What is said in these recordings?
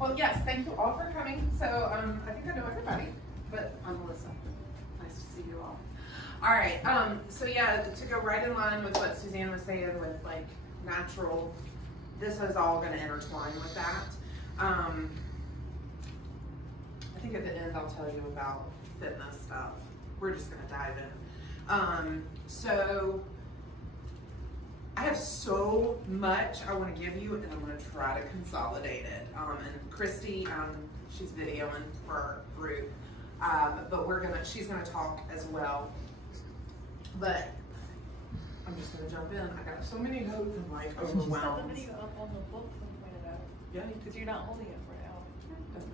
Well, yes, thank you all for coming. So I think I know everybody, but I'm Melissa. Nice to see you all. All right, so yeah, to go right in line with what Suzanne was saying with like natural, this is all going to intertwine with that. I think at the end I'll tell you about fitness stuff. We're just going to dive in. So I have so much I want to give you, and I'm going to try to consolidate it. And Christy, she's videoing for our group, but she's gonna talk as well. But I'm just gonna jump in. I got so many notes and like overwhelmed. Set the video up on the book and point it out. Yeah, because you're not holding it for now. Doesn't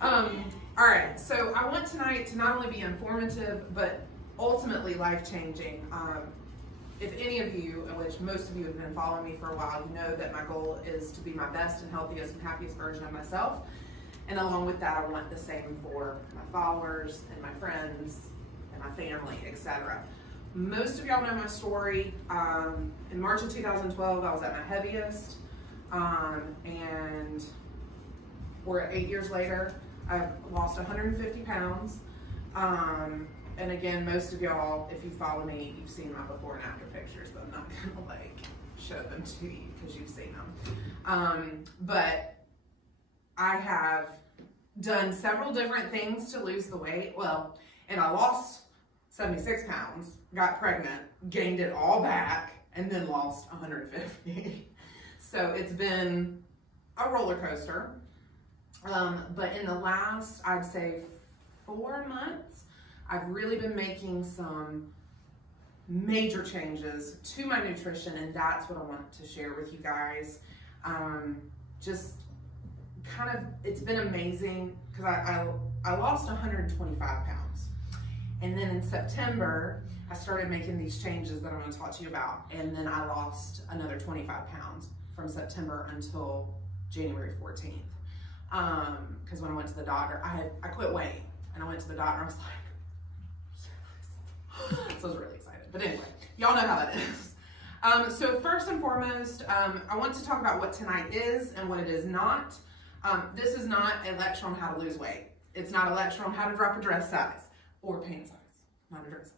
matter. All right. So I want tonight to not only be informative, but ultimately life-changing. If any of you, which most of you have been following me for a while, you know that my goal is to be my best and healthiest and happiest version of myself. And along with that, I want the same for my followers and my friends and my family, etc. Most of y'all know my story. In March of 2012, I was at my heaviest, and we're 8 years later. I've lost 150 pounds. And again, most of y'all, if you follow me, you've seen my before and after pictures, but I'm not gonna like show them to you because you've seen them. But I have done several different things to lose the weight. Well, and I lost 76 pounds, got pregnant, gained it all back, and then lost 150. So it's been a roller coaster. But in the last, I'd say 4 months, I've really been making some major changes to my nutrition, and that's what I want to share with you guys. Just kind of, it's been amazing because I lost 125 pounds. And then in September, I started making these changes that I'm going to talk to you about. And then I lost another 25 pounds from September until January 14th. Because when I went to the doctor, I quit weighing, and I went to the doctor, I was like, so I was really excited. But anyway, y'all know how that is. So first and foremost, I want to talk about what tonight is and what it is not. This is not a lecture on how to lose weight. It's not a lecture on how to drop a dress size or pant size, not a dress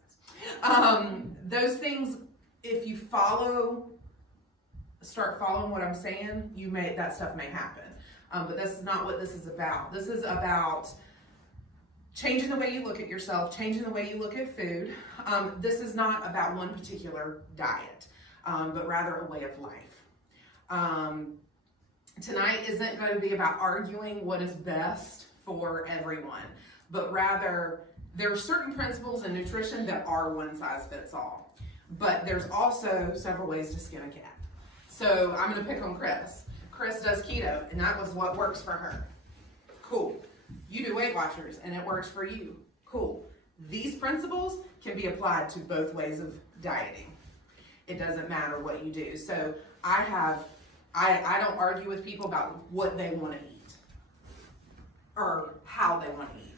size. Those things, if you start following what I'm saying, that stuff may happen. But that's not what this is about. This is about changing the way you look at yourself, changing the way you look at food. This is not about one particular diet, but rather a way of life. Tonight isn't going to be about arguing what is best for everyone, but rather there are certain principles in nutrition that are one size fits all. But there's also several ways to skin a cat. So I'm going to pick on Chris. Chris does keto, and that was what works for her. Cool. You do Weight Watchers, and it works for you. Cool. These principles can be applied to both ways of dieting. It doesn't matter what you do. So I don't argue with people about what they want to eat or how they want to eat.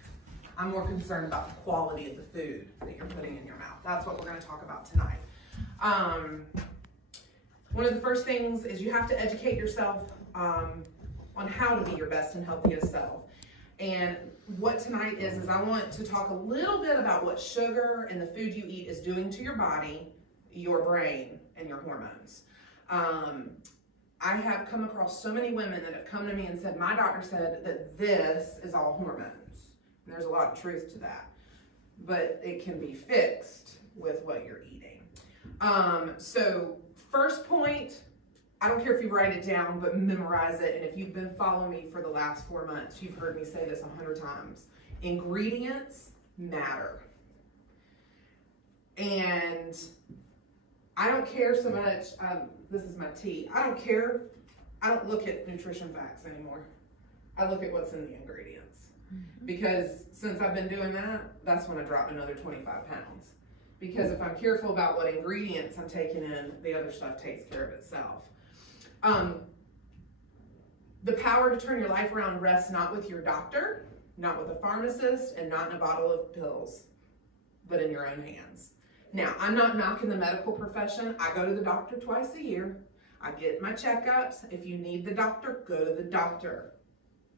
I'm more concerned about the quality of the food that you're putting in your mouth. That's what we're going to talk about tonight. One of the first things is you have to educate yourself on how to be your best and healthiest self. And what tonight is I want to talk a little bit about what sugar and the food you eat is doing to your body, your brain, and your hormones. I have come across so many women that have come to me and said, my doctor said that this is all hormones. And there's a lot of truth to that, but it can be fixed with what you're eating. So first point, I don't care if you write it down, but memorize it. And if you've been following me for the last 4 months, you've heard me say this 100 times. Ingredients matter. And I don't care so much, this is my tea. I don't care. I don't look at nutrition facts anymore. I look at what's in the ingredients. Because since I've been doing that, that's when I dropped another 25 pounds. Because if I'm careful about what ingredients I'm taking in, the other stuff takes care of itself. The power to turn your life around rests not with your doctor, not with a pharmacist, and not in a bottle of pills, but in your own hands. Now, I'm not knocking the medical profession. I go to the doctor twice a year. I get my checkups. If you need the doctor, go to the doctor.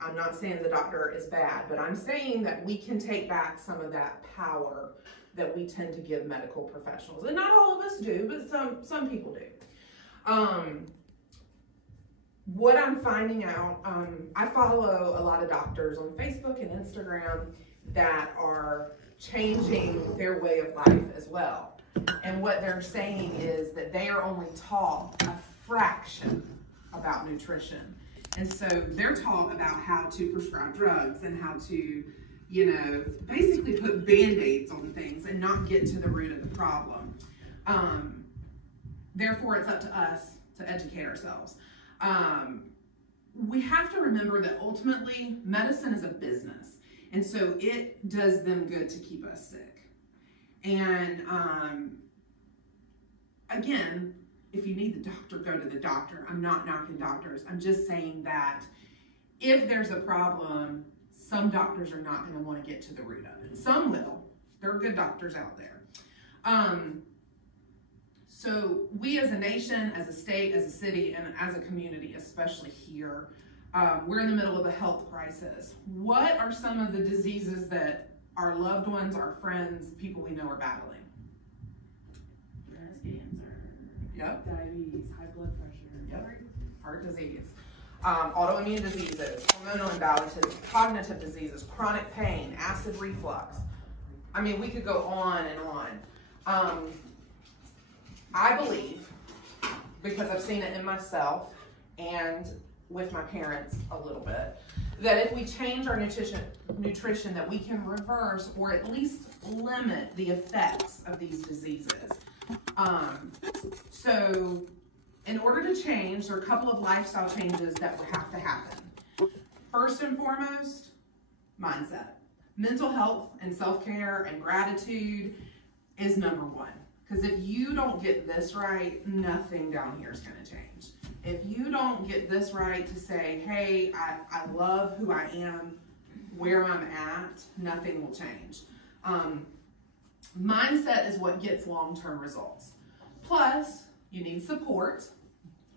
I'm not saying the doctor is bad, but I'm saying that we can take back some of that power that we tend to give medical professionals. And not all of us do, but some people do. What I'm finding out, I follow a lot of doctors on Facebook and Instagram that are changing their way of life as well. And what they're saying is that they are only taught a fraction about nutrition. And so they're taught about how to prescribe drugs and how to, you know, basically put Band-Aids on things and not get to the root of the problem. Therefore, it's up to us to educate ourselves. We have to remember that ultimately medicine is a business. And so it does them good to keep us sick. And again, if you need the doctor, go to the doctor. I'm not knocking doctors. I'm just saying that if there's a problem, some doctors are not going to want to get to the root of it. Some will. There are good doctors out there. So we as a nation, as a state, as a city, and as a community, especially here, we're in the middle of a health crisis. What are some of the diseases that our loved ones, our friends, people we know are battling? Breast cancer. Yep. Diabetes, high blood pressure. Yep. Heart disease. Autoimmune diseases, hormonal imbalances, cognitive diseases, chronic pain, acid reflux. I mean, we could go on and on. I believe, because I've seen it in myself and with my parents a little bit, that if we change our nutrition, that we can reverse or at least limit the effects of these diseases. So in order to change, there are a couple of lifestyle changes that would have to happen. First and foremost, mindset. Mental health and self-care and gratitude is number one. Because if you don't get this right, nothing down here is going to change. If you don't get this right to say, hey, I love who I am, where I'm at, nothing will change. Mindset is what gets long-term results. Plus, you need support,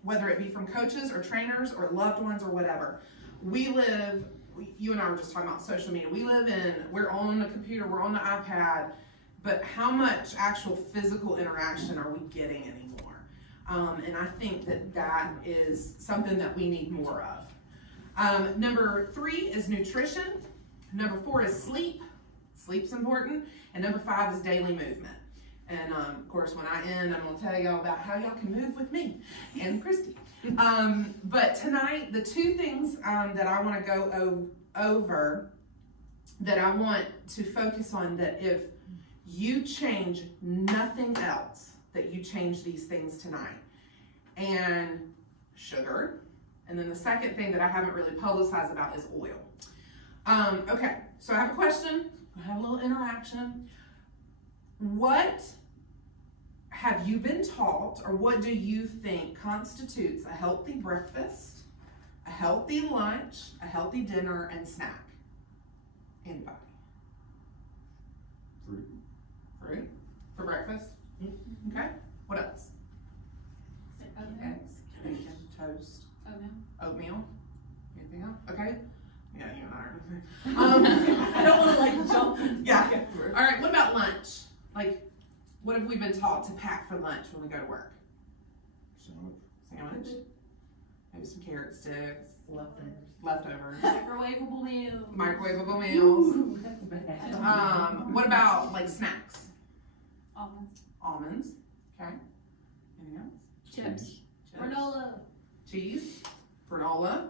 whether it be from coaches or trainers or loved ones or whatever. We live, you and I were just talking about social media. We're on the computer, we're on the iPad, but how much actual physical interaction are we getting anymore? And I think that is something that we need more of. Number 3 is nutrition. Number 4 is sleep. Sleep's important. And number 5 is daily movement. And of course, when I end, I'm going to tell y'all about how y'all can move with me and Christy. But tonight, the 2 things that I want to go over, that I want to focus on, that if you change nothing else, that you change these things tonight. And sugar. And then the second thing that I haven't really publicized about is oil. Okay, so I have a question. I have a little interaction. What have you been taught, or what do you think constitutes a healthy breakfast, a healthy lunch, a healthy dinner, and snack? Anybody? Fruit for breakfast? Okay. What else? Eggs, bacon, toast, oatmeal. Anything else? Okay. Yeah, you and I are. I don't want to jump. Yeah. All right. What about lunch? Like, what have we been taught to pack for lunch when we go to work? Sandwich. Maybe some carrot sticks. Leftovers. Microwavable meals. Microwavable meals. Ooh, that's bad. What about like snacks? Almonds. Almonds. Okay. Anything else? Chips. Granola. Cheese. Granola.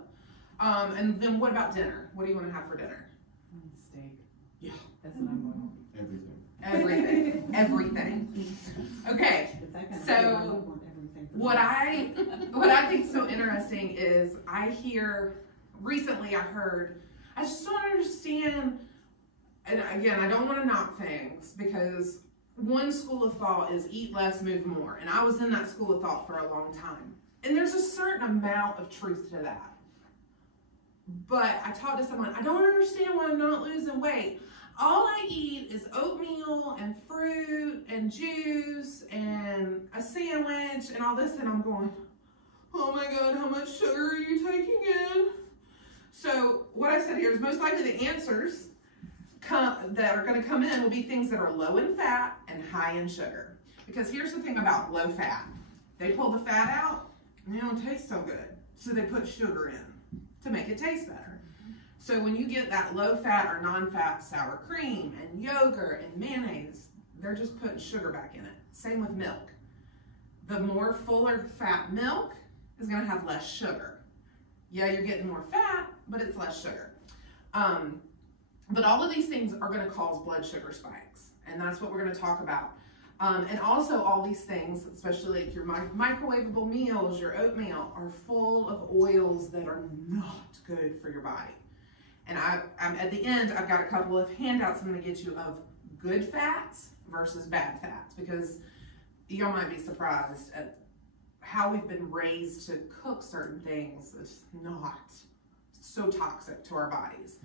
And then what about dinner? What do you want to have for dinner? Steak. Yeah. That's what I'm going Everything. Everything. Okay. So what I think is so interesting is recently I heard, I just don't understand, and again, I don't want to knock things, because one school of thought is eat less, move more. And I was in that school of thought for a long time. And there's a certain amount of truth to that. But I talked to someone, I don't understand why I'm not losing weight. All I eat is oatmeal and fruit and juice and a sandwich and all this. And I'm going, oh my God, how much sugar are you taking in? So what I said here is most likely the answers that are going to come in will be things that are low in fat and high in sugar. Because here's the thing about low fat. They pull the fat out and they don't taste so good. So they put sugar in to make it taste better. So when you get that low fat or non-fat sour cream and yogurt and mayonnaise, they're just putting sugar back in it. Same with milk. The more fuller fat milk is going to have less sugar. Yeah, you're getting more fat, but it's less sugar. But all of these things are going to cause blood sugar spikes, and that's what we're going to talk about. And also all these things, especially like your microwavable meals, your oatmeal, are full of oils that are not good for your body. And I'm at the end, I've got a couple of handouts I'm going to get you of good fats versus bad fats, because y'all might be surprised at how we've been raised to cook certain things. It's not so toxic to our bodies.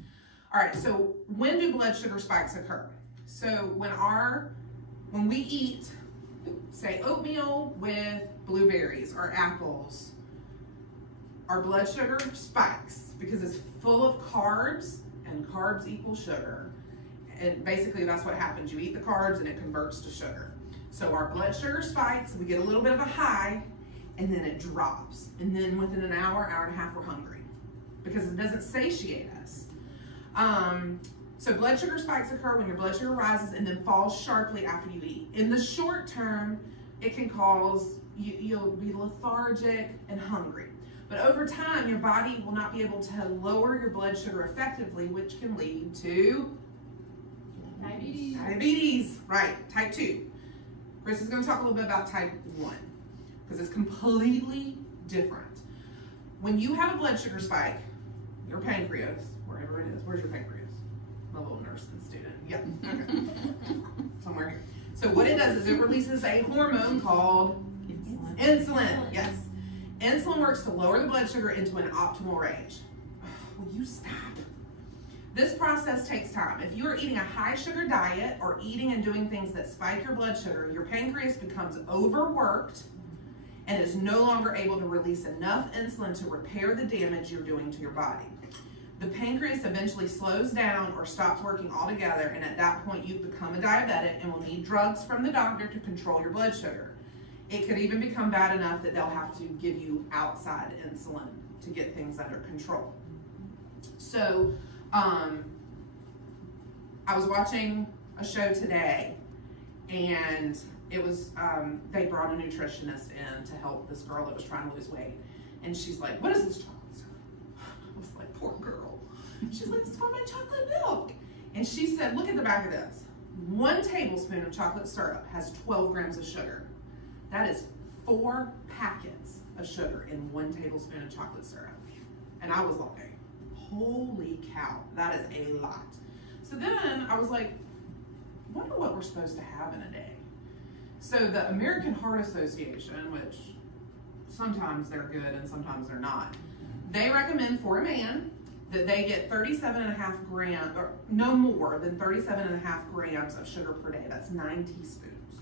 All right, so when do blood sugar spikes occur? So when we eat, say, oatmeal with blueberries or apples, our blood sugar spikes because it's full of carbs, and carbs equal sugar. And basically that's what happens. You eat the carbs and it converts to sugar. So our blood sugar spikes, we get a little bit of a high, and then it drops. And then within an hour, hour and a half, we're hungry because it doesn't satiate us. So blood sugar spikes occur when your blood sugar rises and then falls sharply after you eat. In the short term, it can cause, you'll be lethargic and hungry. But over time, your body will not be able to lower your blood sugar effectively, which can lead to Diabetes. diabetes, right, type 2. Chris is going to talk a little bit about type 1 because it's completely different. When you have a blood sugar spike, your pancreas, wherever it is, where's your pancreas? My little nursing student. Yep. Okay. Somewhere here. So what it does is it releases a hormone called insulin. Yes. Insulin works to lower the blood sugar into an optimal range. Will you stop? This process takes time. If you are eating a high sugar diet or eating and doing things that spike your blood sugar, your pancreas becomes overworked and is no longer able to release enough insulin to repair the damage you're doing to your body. The pancreas eventually slows down or stops working altogether, and at that point you become a diabetic and will need drugs from the doctor to control your blood sugar. It could even become bad enough that they'll have to give you outside insulin to get things under control. So, I was watching a show today, and it was, they brought a nutritionist in to help this girl that was trying to lose weight. And she's like, "What is this chocolate syrup?" I was like, poor girl. She's like, "It's for my chocolate milk." And she said, "Look at the back of this. 1 tablespoon of chocolate syrup has 12 grams of sugar. That is 4 packets of sugar in 1 tablespoon of chocolate syrup." And I was like, holy cow, that is a lot. So then I was like, wonder what we're supposed to have in a day. So the American Heart Association, which sometimes they're good and sometimes they're not, they recommend for a man that they get 37.5 grams, or no more than 37.5 grams of sugar per day. That's 9 teaspoons.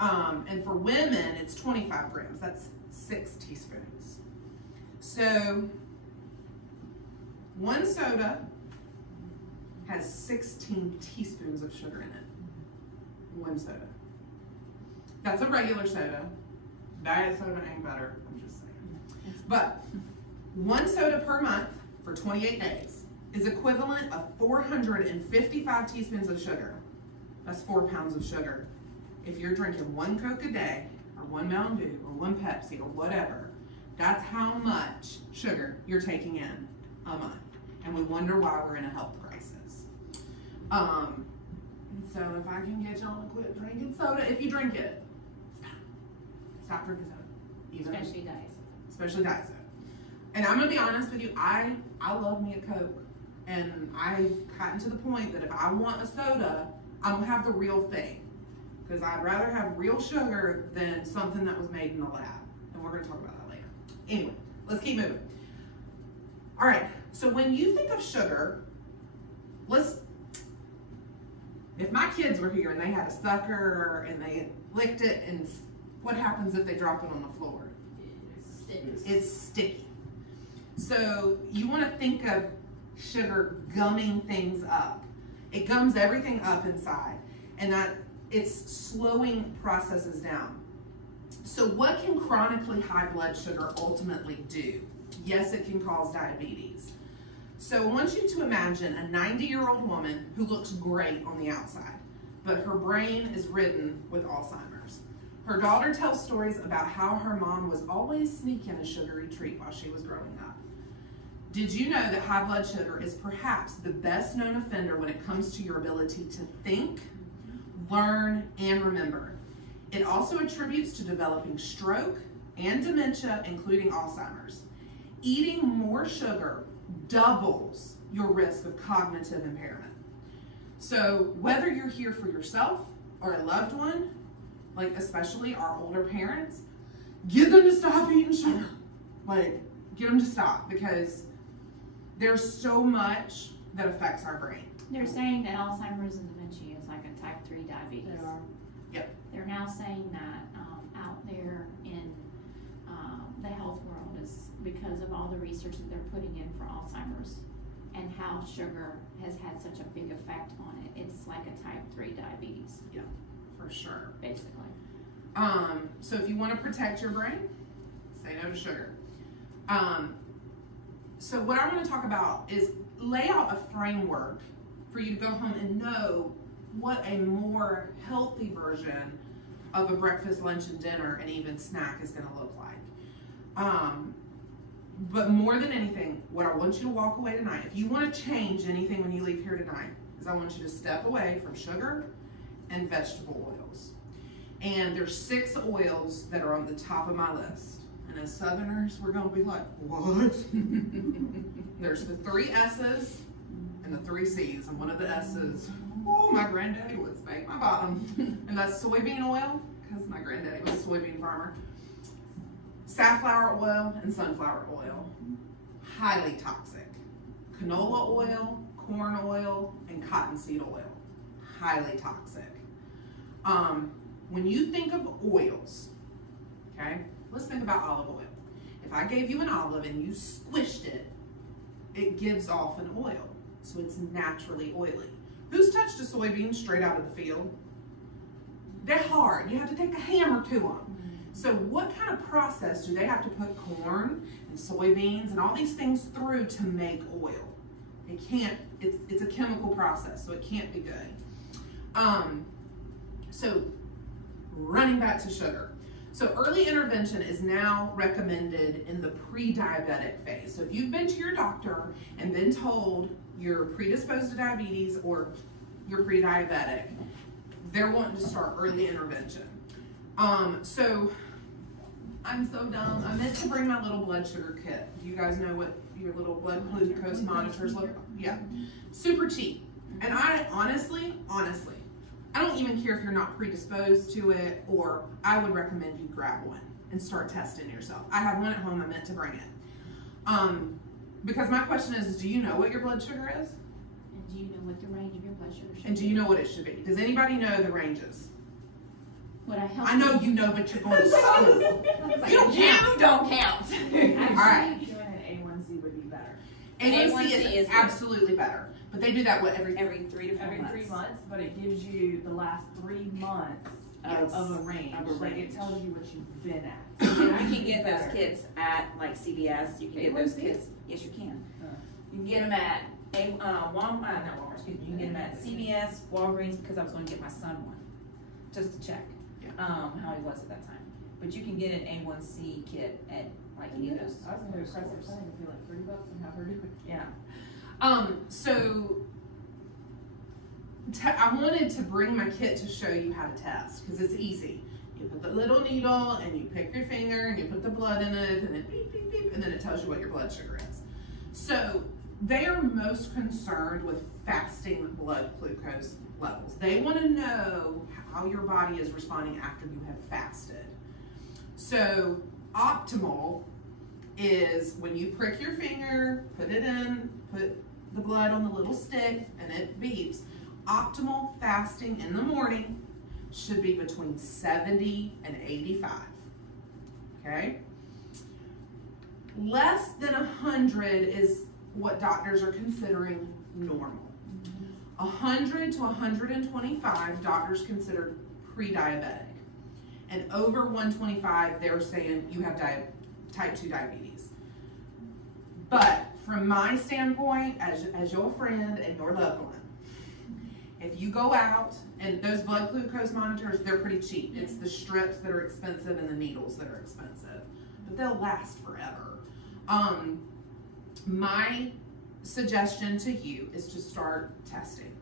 And for women, it's 25 grams. That's 6 teaspoons. So 1 soda has 16 teaspoons of sugar in it. 1 soda. That's a regular soda. Diet soda ain't better, I'm just saying. But 1 soda per month for 28 days is equivalent of 455 teaspoons of sugar. That's 4 pounds of sugar. If you're drinking 1 Coke a day, or 1 Mountain Dew, or 1 Pepsi, or whatever, that's how much sugar you're taking in a month. And we wonder why we're in a health crisis. So if I can get y'all to quit drinking soda, if you drink it, stop drinking soda. Especially diet soda. Especially diet soda. And I'm gonna be honest with you, I love me a Coke. And I've gotten to the point that if I want a soda, I'm gonna have the real thing. Because I'd rather have real sugar than something that was made in the lab. And we're gonna talk about that later. Anyway, let's keep moving. All right, so when you think of sugar, if my kids were here and they had a sucker and they licked it, and what happens if they drop it on the floor? It sticks. It's sticky. So you want to think of sugar gumming things up. It gums everything up inside, and that it's slowing processes down. So what can chronically high blood sugar ultimately do? Yes, it can cause diabetes. So I want you to imagine a 90-year-old woman who looks great on the outside, but her brain is ridden with Alzheimer's. Her daughter tells stories about how her mom was always sneaking a sugary treat while she was growing up. Did you know that high blood sugar is perhaps the best known offender when it comes to your ability to think, learn, and remember? It also attributes to developing stroke and dementia, including Alzheimer's. Eating more sugar doubles your risk of cognitive impairment. So whether you're here for yourself or a loved one, like especially our older parents, get them to stop eating sugar. Like, get them to stop, because there's so much that affects our brain. They're saying that Alzheimer's and dementia is like a type 3 diabetes. They are. Yep. They're now saying that out there in the health world is because of all the research that they're putting in for Alzheimer's and how sugar has had such a big effect on it. It's like a type 3 diabetes. Yeah, for sure. Basically. So if you want to protect your brain, say no to sugar. So what I want to talk about is lay out a framework for you to go home and know what a more healthy version of a breakfast, lunch, and dinner, and even snack is going to look like. But more than anything, what I want you to walk away tonight, if you want to change anything when you leave here tonight, is I want you to step away from sugar and vegetable oils. And there's 6 oils that are on the top of my list. And as Southerners, we're going to be like, what? There's the 3 S's and the 3 C's. And one of the S's, oh, my granddaddy would spank my bottom. And that's soybean oil, because my granddaddy was a soybean farmer. Safflower oil and sunflower oil, highly toxic. Canola oil, corn oil, and cottonseed oil, highly toxic. When you think of oils, okay, let's think about olive oil. If I gave you an olive and you squished it, it gives off an oil, so it's naturally oily. Who's touched a soybean straight out of the field? They're hard. You have to take a hammer to them. So what kind of process do they have to put corn and soybeans and all these things through to make oil? It can't, it's a chemical process, so it can't be good. So running back to sugar. So early intervention is now recommended in the pre-diabetic phase. So if you've been to your doctor and been told you're predisposed to diabetes or you're pre-diabetic, they're wanting to start early intervention. So I'm so dumb. I meant to bring my little blood sugar kit. Do you guys know what your little blood glucose monitors look like? Yeah, super cheap. And I honestly, I don't even care if you're not predisposed to it, or I would recommend you grab one and start testing yourself. I have one at home. I meant to bring it. Because my question is, do you know what your blood sugar is? And do you know what the range of your blood sugar should be? And do you know what it should be? Does anybody know the ranges? Would I help I know you know, but you're going to school. You don't count. Actually, All right. doing an A1C would be better. A1C is absolutely better. But they do that, what, every 3 to 4 months. Every 3 months, but it gives you the last 3 months Yes. of a range. Of a Like, range. it tells you what you've been at. You can get those kits at like CVS. You can get those A1C? kits. Yes, you can. Huh. You can get them at Walmart. Excuse me. You can get them at CVS, Walgreens, because I was going to get my son one, just to check how he was at that time. But you can get an A1C kit at like any of those. I was going to press their sign and feel like $30 and have her do it. Yeah. So I wanted to bring my kit to show you how to test, because it's easy. You put the little needle and you pick your finger and you put the blood in it, and then beep, beep, beep, and then it tells you what your blood sugar is. So they are most concerned with fasting blood glucose levels. They want to know how your body is responding after you have fasted. So optimal is when you prick your finger, put it in, put the blood on the little stick, and it beeps. Optimal fasting in the morning should be between 70 and 85. Okay? less than 100 is what doctors are considering normal. 100 to 125 doctors consider pre-diabetic. And over 125, they're saying you have type 2 diabetes. But from my standpoint, as your friend and your loved one, if you go out, and those blood glucose monitors, they're pretty cheap. It's the strips that are expensive and the needles that are expensive, but they'll last forever. My suggestion to you is to start testing.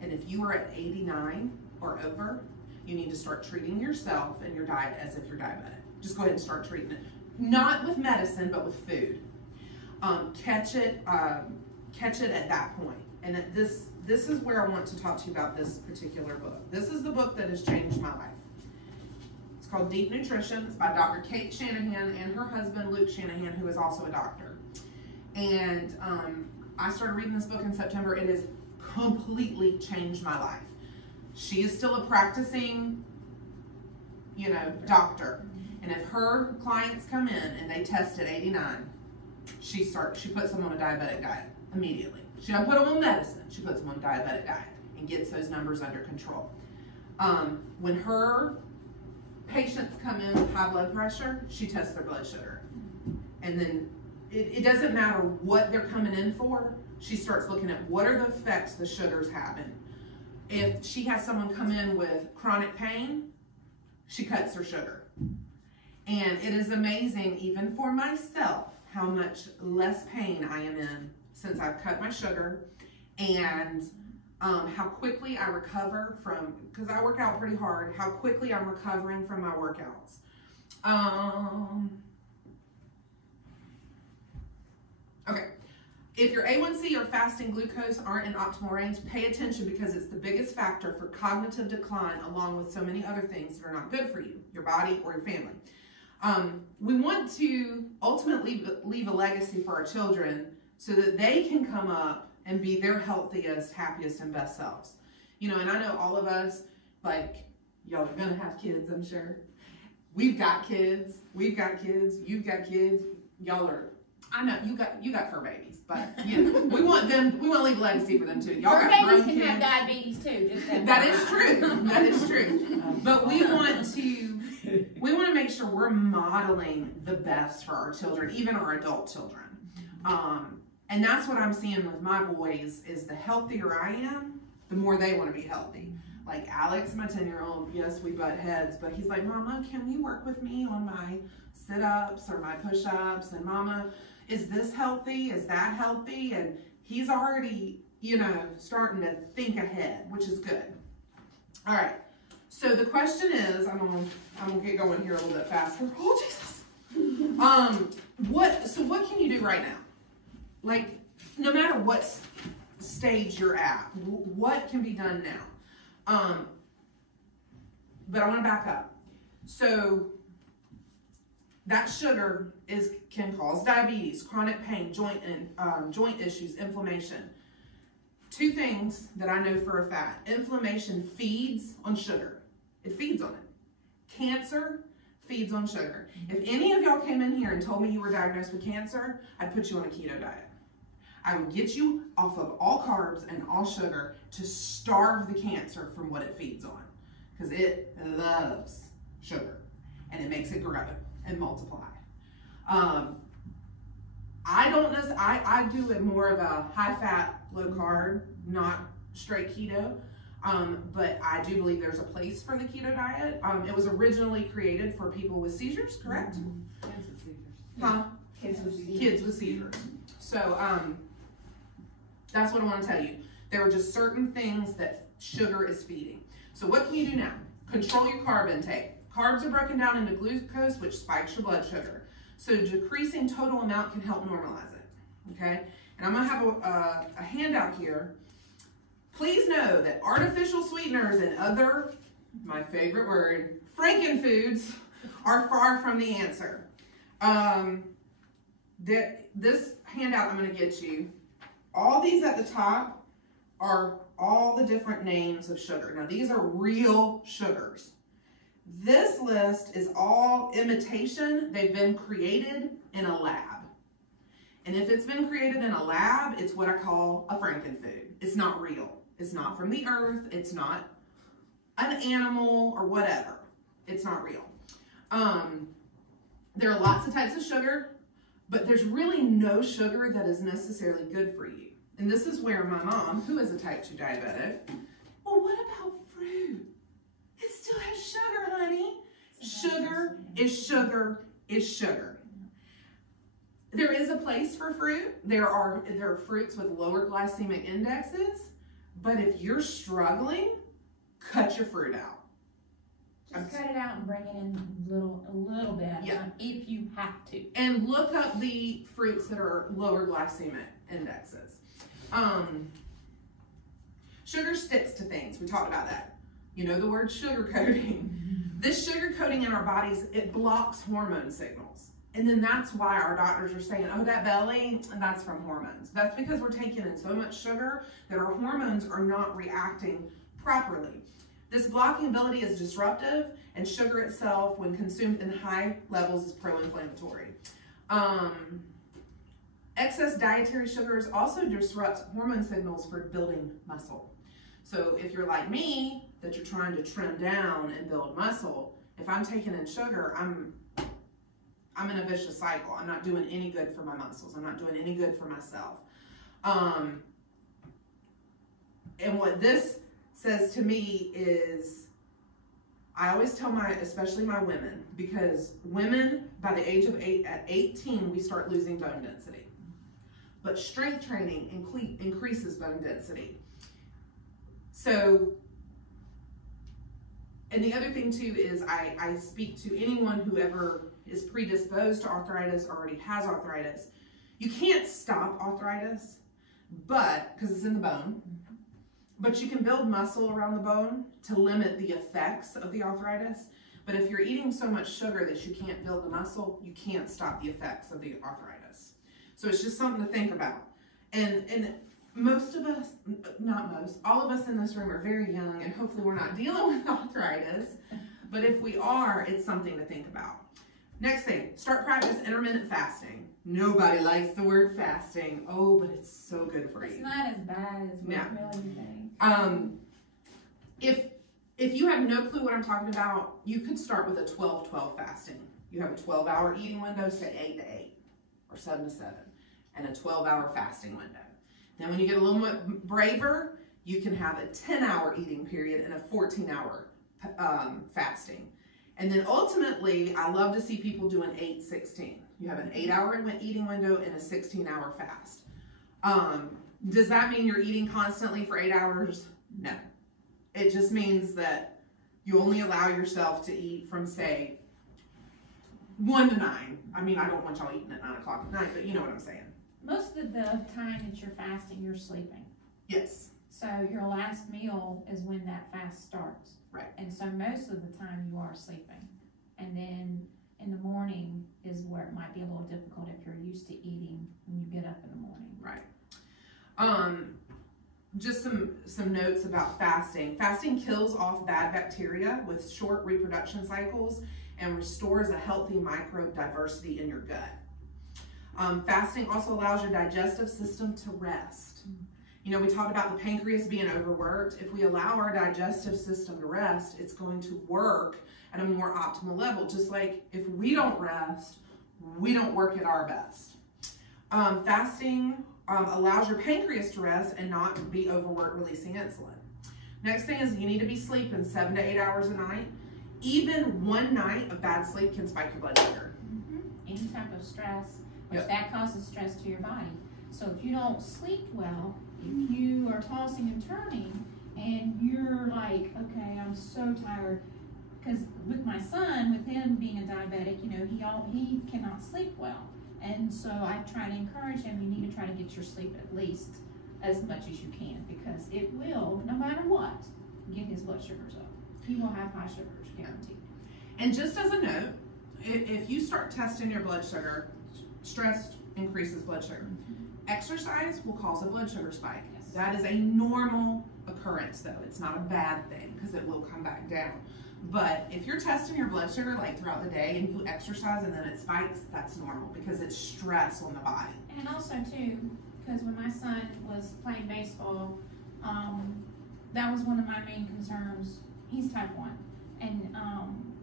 And if you are at 89 or over, you need to start treating yourself and your diet as if you're diabetic. Just go ahead and start treating it. Not with medicine, but with food. Catch it at that point. And this is where I want to talk to you about this particular book. This is the book that has changed my life. It's called Deep Nutrition. It's by Dr. Kate Shanahan and her husband, Luke Shanahan, who is also a doctor. And I started reading this book in September. It has completely changed my life. She is still a practicing, doctor. And if her clients come in and they test at 89, she puts them on a diabetic diet immediately. She doesn't put them on medicine. She puts them on a diabetic diet and gets those numbers under control. When her patients come in with high blood pressure, she tests their blood sugar. And then it doesn't matter what they're coming in for. She starts looking at what are the effects the sugar's having. If she has someone come in with chronic pain, she cuts her sugar. And it is amazing, even for myself, how much less pain I am in since I've cut my sugar, and how quickly I recover from, because I work out pretty hard, how quickly I'm recovering from my workouts. Okay. If your A1C or fasting glucose aren't in optimal range, pay attention, because it's the biggest factor for cognitive decline, along with so many other things that are not good for you, your body, or your family. We want to ultimately leave a legacy for our children so that they can come up and be their healthiest, happiest, and best selves. And I know all of us, y'all are gonna have kids, I'm sure. We've got kids, you've got kids, y'all are, I know, you got fur babies, but we want to leave a legacy for them too. Y'all Fur babies can have diabetes too. That is true. But we want to make sure we're modeling the best for our children, even our adult children. And that's what I'm seeing with my boys, is the healthier I am, the more they want to be healthy. Like Alex, my 10-year-old, yes, we butt heads, but he's like, Mama, can you work with me on my sit-ups or my push-ups? And Mama, is this healthy? Is that healthy? And he's already, starting to think ahead, which is good. All right. So the question is, I'm gonna get going here a little bit faster. Oh, Jesus. What can you do right now? Like, no matter what stage you're at, what can be done now? But I want to back up. So that sugar can cause diabetes, chronic pain, joint issues, inflammation. Two things that I know for a fact: inflammation feeds on sugar. It feeds on it. Cancer feeds on sugar. If any of y'all came in here and told me you were diagnosed with cancer, I'd put you on a keto diet. I would get you off of all carbs and all sugar to starve the cancer from what it feeds on, because it loves sugar and it makes it grow and multiply. I do it more of a high fat, low carb, not straight keto. But I do believe there's a place for the keto diet. It was originally created for people with seizures, correct? Mm-hmm. Kids with seizures. Huh? Kids with seizures. Kids with seizures. So that's what I want to tell you. There are just certain things that sugar is feeding. So what can you do now? Control your carb intake. Carbs are broken down into glucose, which spikes your blood sugar. So decreasing total amount can help normalize it, okay? And I'm gonna have a handout here. Please know that artificial sweeteners and other, my favorite word, Frankenfoods, are far from the answer. This handout I'm gonna get you, all these at the top are all the different names of sugar. Now these are real sugars. This list is all imitation. They've been created in a lab. And if it's been created in a lab, it's what I call a Frankenfood. It's not real. It's not from the earth. It's not an animal or whatever. It's not real. There are lots of types of sugar, but there's really no sugar that is necessarily good for you. And this is where my mom, who is a type 2 diabetic, well, what about fruit? It still has sugar, honey. Sugar is sugar is sugar. There is a place for fruit. There are fruits with lower glycemic indexes, but if you're struggling, cut your fruit out. Just cut it out and bring it in a little bit at a time if you have to. And look up the fruits that are lower glycemic indexes. Sugar sticks to things. We talked about that. You know the word sugar coating. This sugar coating in our bodies, it blocks hormone signals. And then that's why our doctors are saying, oh, that belly, that's from hormones. That's because we're taking in so much sugar that our hormones are not reacting properly. This blocking ability is disruptive, and sugar itself, when consumed in high levels, is pro-inflammatory. Excess dietary sugars also disrupt hormone signals for building muscle. So if you're like me, that you're trying to trim down and build muscle, if I'm taking in sugar, I'm in a vicious cycle. I'm not doing any good for my muscles. I'm not doing any good for myself. And what this says to me is, I always tell especially my women, because women by the age of 18, we start losing bone density. But strength training increases bone density. So, and the other thing too is I speak to anyone who ever is predisposed to arthritis or already has arthritis. You can't stop arthritis, because it's in the bone, but you can build muscle around the bone to limit the effects of the arthritis. But if you're eating so much sugar that you can't build the muscle, you can't stop the effects of the arthritis. So it's just something to think about. And most of us, not most, all of us in this room are very young, and hopefully we're not dealing with arthritis. But if we are, it's something to think about. Next thing, start practice intermittent fasting. Nobody likes the word fasting. Oh, but it's so good for you. It's not as bad as we really think. If you have no clue what I'm talking about, you could start with a 12-12 fasting. You have a 12-hour eating window, say 8 to 8 or 7 to 7, and a 12-hour fasting window. Then when you get a little bit braver, you can have a 10-hour eating period and a 14-hour fasting. And then ultimately, I love to see people do an 8-16. You have an 8-hour eating window and a 16-hour fast. Does that mean you're eating constantly for 8 hours? No. It just means that you only allow yourself to eat from, say, 1 to 9. I mean, I don't want y'all eating at 9 o'clock at night, but you know what I'm saying. Most of the time that you're fasting, you're sleeping. Yes. So your last meal is when that fast starts. Right. And so most of the time you are sleeping. And then in the morning is where it might be a little difficult if you're used to eating when you get up in the morning. Right. Just some notes about fasting. Fasting kills off bad bacteria with short reproduction cycles and restores a healthy microbe diversity in your gut. Fasting also allows your digestive system to rest. You know, we talked about the pancreas being overworked. If we allow our digestive system to rest, it's going to work at a more optimal level. Just like if we don't rest, we don't work at our best. Fasting allows your pancreas to rest and not be overworked releasing insulin. Next thing is you need to be sleeping 7 to 8 hours a night. Even one night of bad sleep can spike your blood sugar. Any type of stress, which that causes stress to your body. So if you don't sleep well, if you are tossing and turning and you're like, okay, I'm so tired, because with my son, with him being a diabetic, you know, he cannot sleep well. And so I try to encourage him, you need to try to get your sleep at least as much as you can, because it will, no matter what, get his blood sugars up. He will have high sugars, guaranteed. And just as a note, if you start testing your blood sugar, stress increases blood sugar. Exercise will cause a blood sugar spike. That is a normal occurrence, though. It's not a bad thing, because it will come back down. But if you're testing your blood sugar like throughout the day and you exercise and then it spikes, that's normal because it's stress on the body. And also too, because when my son was playing baseball, that was one of my main concerns. He's type 1, and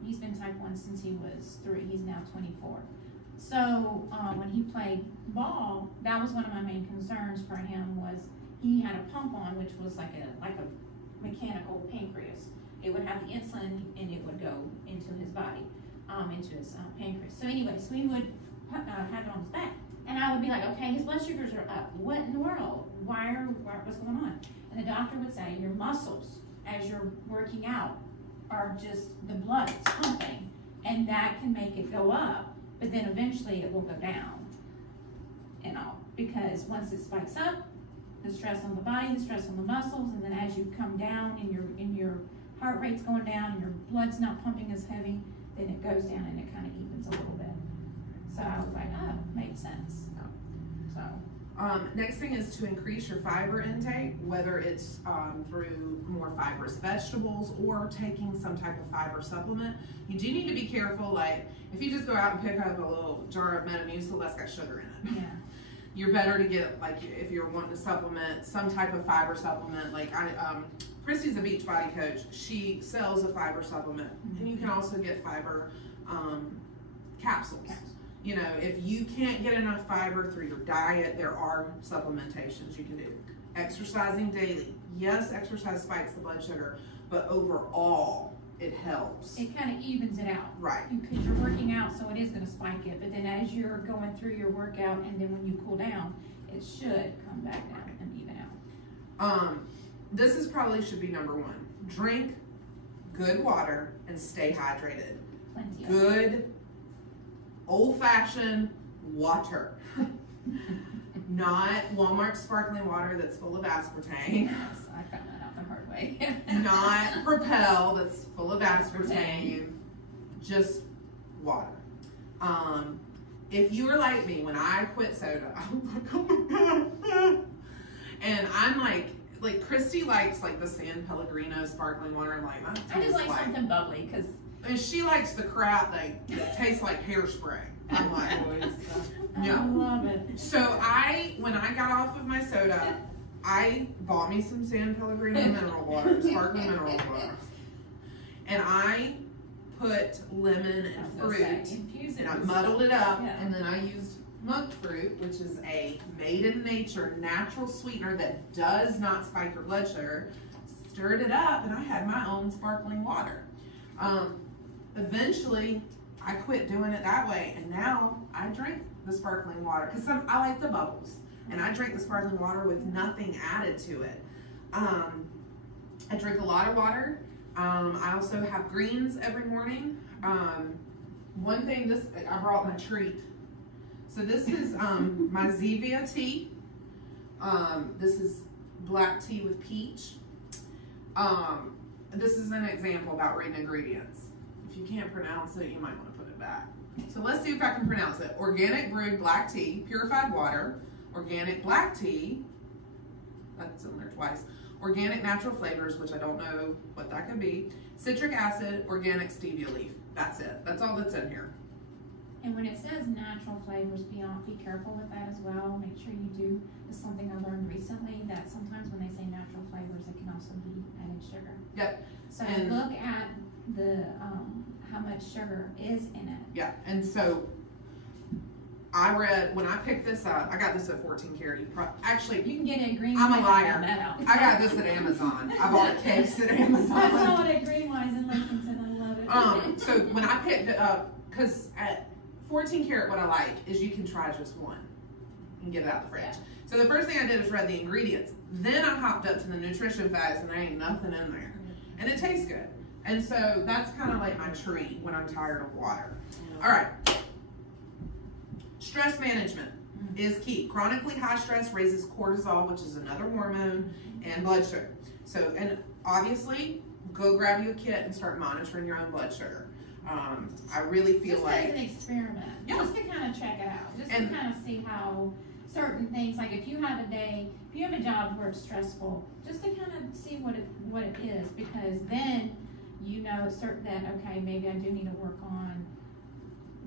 he's been type 1 since he was 3. He's now 24. So when he played ball, that was one of my main concerns for him. Was he had a pump on, which was like a mechanical pancreas. It would have the insulin and it would go into his body, into his pancreas. So anyway, so he would have it on his back. And I would be like, okay, his blood sugars are up. What in the world? What's going on? And the doctor would say, your muscles, as you're working out, are just, the blood's pumping. And that can make it go up, but then eventually it will go down. And all. Because once it spikes up, the stress on the body, the stress on the muscles, and then as you come down and your heart rate's going down and your blood's not pumping as heavy, then it goes down and it kind of evens a little bit. So I was like, oh, makes sense. So. Next thing is to increase your fiber intake, whether it's through more fibrous vegetables or taking some type of fiber supplement. You do need to be careful, like if you just go out and pick up a little jar of Metamucil that's got sugar in it. Yeah. You're better to get, like, if you're wanting to supplement, some type of fiber supplement. Like Christy's a Beachbody coach. She sells a fiber supplement, and you can also get fiber capsules. You know, if you can't get enough fiber through your diet, there are supplementations you can do. Exercising daily. Yes, exercise spikes the blood sugar, but overall, it helps. It kind of evens it out. Right. Because you're working out, so it is going to spike it. But then as you're going through your workout, and then when you cool down, it should come back down and even out. This is probably should be number 1. Drink good water and stay hydrated. Plenty of Good old-fashioned water. Not Walmart sparkling water that's full of aspartame. Yes, I found that out the hard way. Not Propel that's full of aspartame. Just water. If you were like me, when I quit soda, I was like, oh my God. And I'm like Christy likes like the San Pellegrino sparkling water. I'm like, I just like something bubbly, because and she likes the crap that tastes like hairspray. I'm like, no. I love it. So when I got off of my soda, I bought me some San Pellegrino mineral water, sparkling mineral water. And I put lemon and fruit, and I muddled it up, and then I used monk fruit, which is a made in nature natural sweetener that does not spike your blood sugar. Stirred it up, and I had my own sparkling water. Eventually, I quit doing it that way, and now I drink the sparkling water because I like the bubbles, and I drink the sparkling water with nothing added to it. I drink a lot of water. I also have greens every morning. One thing, I brought my treat. So this is my Zevia tea. This is black tea with peach. This is an example about reading ingredients. If you can't pronounce it, you might want to put it back. So let's see if I can pronounce it. Organic brewed black tea, purified water, organic black tea, that's in there twice, organic natural flavors, which I don't know what that could be, citric acid, organic stevia leaf. That's it. That's all that's in here. And when it says natural flavors, be careful with that as well. Make sure you do. It's something I learned recently, that sometimes when they say natural flavors, it can also be added sugar. Yep. So look at the how much sugar is in it. Yeah, and so I read, when I picked this up, I got this at 14 karat. Actually, You can get it at Green I'm a Wise, liar. found that out. I got this at Amazon. I bought a case at Amazon. I saw it at Green Wise in Lexington. I love it. So when I picked it up, because at 14 karat, what I like is you can try just one and get it out the fridge. Yeah. So the first thing I did was read the ingredients. Then I hopped up to the nutrition facts, and there ain't nothing in there. And it tastes good. And so that's kind of like my treat when I'm tired of water. All right. Stress management is key. Chronically high stress raises cortisol, which is another hormone, and blood sugar. So, and obviously, go grab you a kit and start monitoring your own blood sugar. I really feel just like as an experiment, just to kind of check it out, just to kind of see how certain things, like if you have a job where it's stressful, just to kind of see what it is, because then you know certain that, okay, maybe I do need to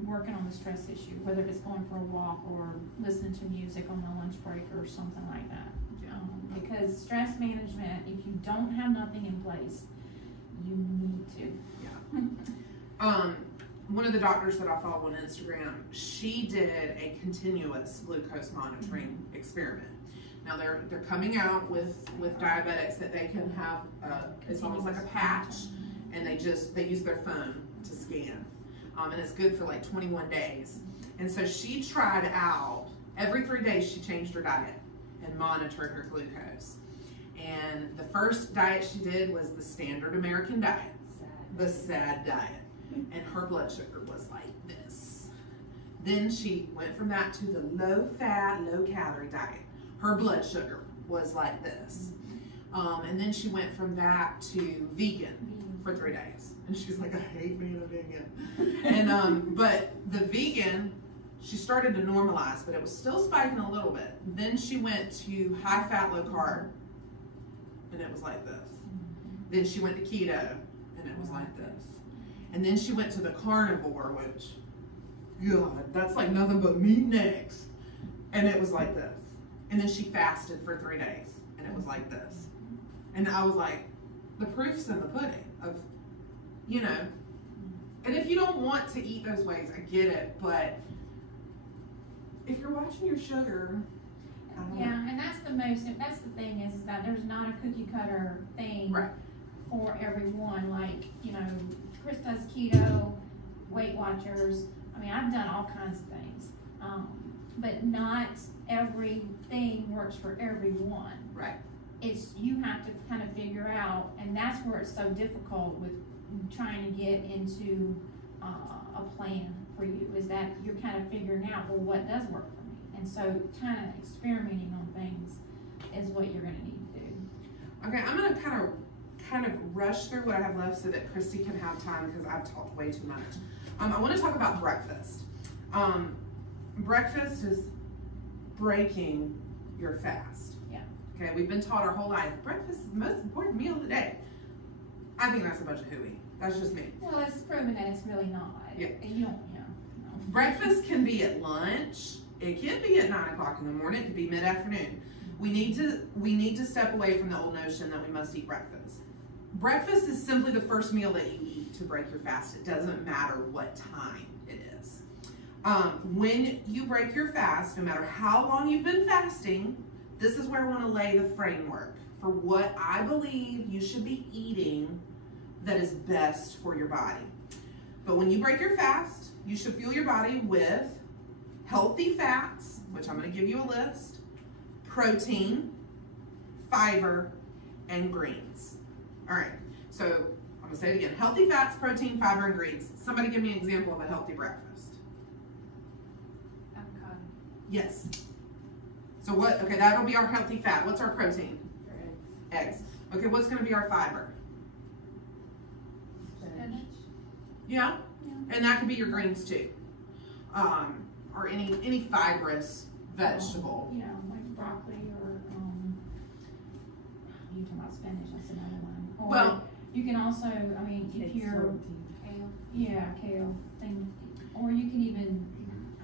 working on the stress issue, whether it's going for a walk or listening to music on the lunch break or something like that. Because stress management, if you don't have nothing in place, you need to. One of the doctors that I follow on Instagram, she did a continuous glucose monitoring experiment. Now they're coming out with diabetics that they can have, it's almost like a patch, and they use their phone to scan. And it's good for like 21 days. And so she tried out, every 3 days she changed her diet and monitored her glucose. And the first diet she did was the standard American diet, the SAD diet. And her blood sugar was like this. Then she went from that to the low fat, low calorie diet. Her blood sugar was like this. And then she went from that to vegan for 3 days. And she's like, I hate being a vegan. And, but the vegan, she started to normalize, but it was still spiking a little bit. Then she went to high fat, low carb, and it was like this. Then she went to keto, and it was like this. And then she went to the carnivore, which, God, that's like nothing but meat and eggs. And it was like this. And then she fasted for 3 days, and it was like this. And I was like, the proof's in the pudding of, you know. And if you don't want to eat those ways, I get it, but if you're watching your sugar, I don't know. And that's the thing is that there's not a cookie cutter thing for everyone. Like, you know, Chris does keto, Weight Watchers. I mean, I've done all kinds of things, but not everything works for everyone. Right. It's, you have to kind of figure out, and that's where it's so difficult with trying to get into a plan for you, is that you're kind of figuring out, well, what does work for me? And so kind of experimenting on things is what you're going to need to do. Okay, I'm going to kind of rush through what I have left so that Christy can have time, because I've talked way too much. I want to talk about breakfast. Breakfast is breaking your fast. Yeah. Okay, we've been taught our whole life, breakfast is the most important meal of the day. I think that's a bunch of hooey. That's just me. Well, it's proven that it's really not. Yeah. You don't, no. Breakfast can be at lunch. It can be at 9 o'clock in the morning. It could be mid-afternoon. We need to step away from the old notion that we must eat breakfast. Breakfast is simply the first meal that you eat to break your fast. It doesn't matter what time it is. When you break your fast, no matter how long you've been fasting, this is where I want to lay the framework for what I believe you should be eating that is best for your body. But when you break your fast, you should fuel your body with healthy fats, which I'm going to give you a list, protein, fiber, and greens. All right, so I'm going to say it again. Healthy fats, protein, fiber, and greens. Somebody give me an example of a healthy breakfast. Avocado. Yes. So what, okay, that'll be our healthy fat. What's our protein? Eggs. Okay, what's going to be our fiber? Spinach. Yeah, and that could be your greens too, or any fibrous vegetable. You know, like broccoli or you talking about spinach? That's another one. Or Well, you can also, I mean, if you're kale thing, or you can even,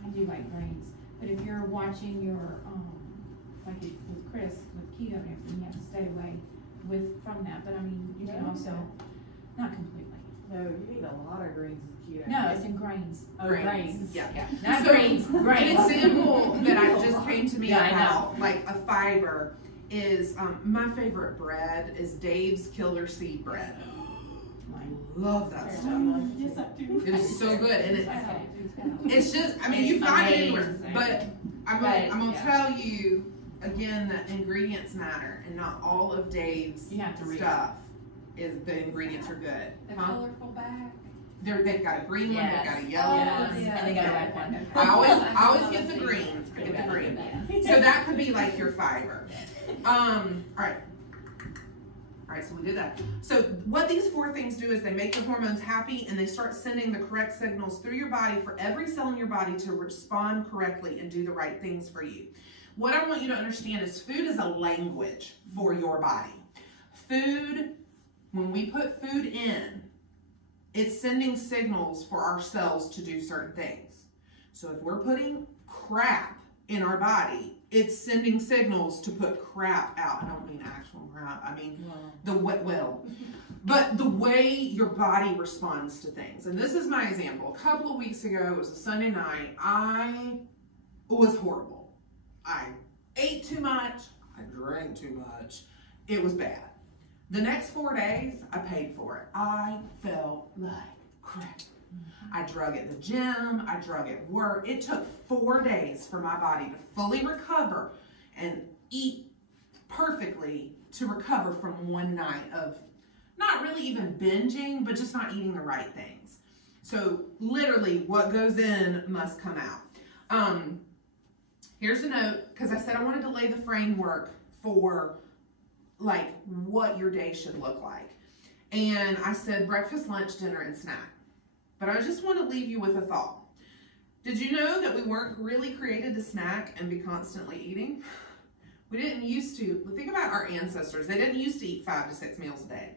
I do like greens, but if you're watching your like with Chris with keto and everything, you have to stay away from that. But I mean, you can also not completely. No, you need a lot of greens with keto. No, it's in grains. Oh, Grains. grains. Yeah. Not So, grains. An Grains. example that I just came to me Yeah, I about, like a fiber, is my favorite bread is Dave's Killer Seed bread. I love that stuff. Yes, I do. It is so good, and Okay. it's just, I mean, you find it anywhere, amazing. but I'm But, gonna yeah. tell you again that ingredients matter, and not all of Dave's You have to read stuff is the ingredients are good. The Huh? colorful bag. They've got a green one, they've got a Yes. yellow Yes. one. yeah. And they got a red one. I always get the green. I get the green. So that could be like your fiber. All right, so we did that. So what these 4 things do is they make the hormones happy, and they start sending the correct signals through your body for every cell in your body to respond correctly and do the right things for you. What I want you to understand is food is a language for your body. Food, when we put food in, it's sending signals for our cells to do certain things. So if we're putting crap in our body, it's sending signals to put crap out. I don't mean actual crap. I mean but the way your body responds to things. And this is my example. A couple of weeks ago, it was a Sunday night. I was horrible. I ate too much. I drank too much. It was bad. The next 4 days, I paid for it. I felt like crap. I drug at the gym. I drug at work. It took 4 days for my body to fully recover and eat perfectly to recover from one night of not really even binging, but just not eating the right things. So literally what goes in must come out. Here's a note, because I said I wanted to lay the framework for like what your day should look like. And I said breakfast, lunch, dinner, and snack. But I just want to leave you with a thought. Did you know that we weren't really created to snack and be constantly eating? We didn't used to. Think about our ancestors. They didn't used to eat 5 to 6 meals a day.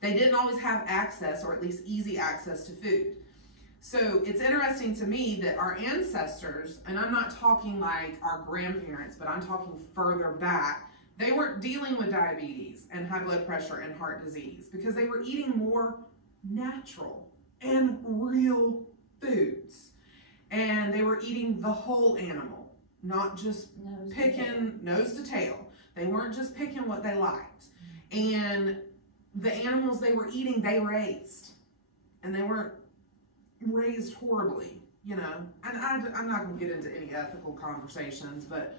They didn't always have access, or at least easy access, to food. So it's interesting to me that our ancestors, and I'm not talking like our grandparents, but I'm talking further back, they weren't dealing with diabetes and high blood pressure and heart disease because they were eating more natural and real foods. And they were eating the whole animal, not just picking nose to tail. They weren't just picking what they liked. And the animals they were eating, they raised. And they weren't raised horribly, you know. And I'm not going to get into any ethical conversations, but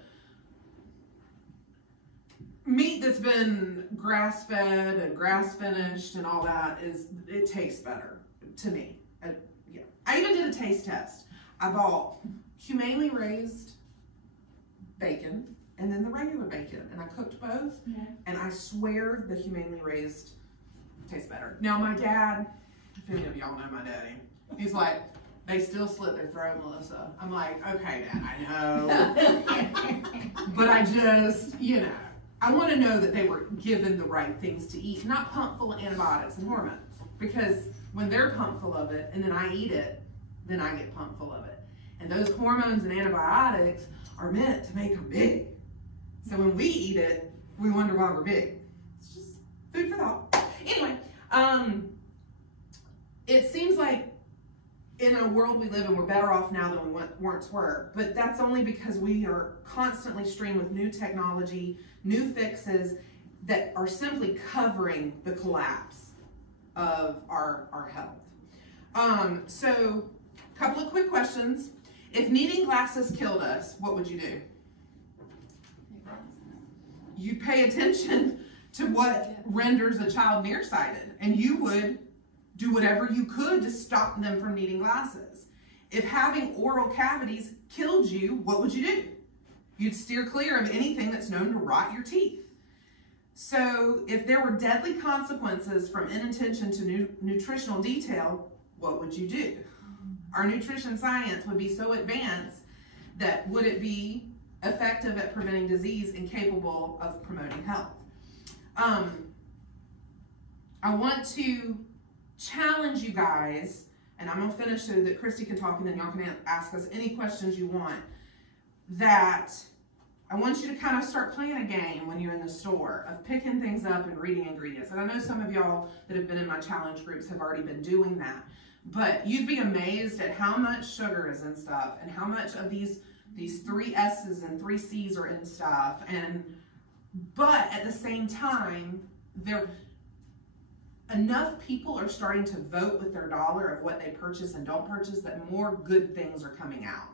meat that's been grass-fed and grass-finished and all that, it tastes better to me. Yeah. I even did a taste test. I bought humanely raised bacon and then the regular bacon, and I cooked both, and I swear the humanely raised tastes better. Now my dad, if any of y'all know my daddy, he's like, they still slit their throat, Melissa. I'm like, okay, Dad, I know. But I just, you know, I want to know that they were given the right things to eat, not pumped full of antibiotics and hormones. Because when they're pumped full of it, and then I eat it, then I get pumped full of it. And those hormones and antibiotics are meant to make them big. So when we eat it, we wonder why we're big. It's just food for thought. Anyway, it seems like in a world we live in, we're better off now than we once were. But that's only because we are constantly streamed with new technology, new fixes that are simply covering the collapse of our health. So a couple of quick questions. If needing glasses killed us, what would you do? You pay attention to what renders a child nearsighted, and you would do whatever you could to stop them from needing glasses. If having oral cavities killed you, what would you do? You'd steer clear of anything that's known to rot your teeth. So if there were deadly consequences from inattention to nutritional detail, what would you do? Our nutrition science would be so advanced that would it be effective at preventing disease and capable of promoting health? I want to challenge you guys, and I'm going to finish so that Christy can talk and then y'all can ask us any questions you want, that I want you to kind of start playing a game when you're in the store of picking things up and reading ingredients. And I know some of y'all that have been in my challenge groups have already been doing that, but you'd be amazed at how much sugar is in stuff and how much of these 3 S's and 3 C's are in stuff. But at the same time, enough people are starting to vote with their dollar of what they purchase and don't purchase that more good things are coming out.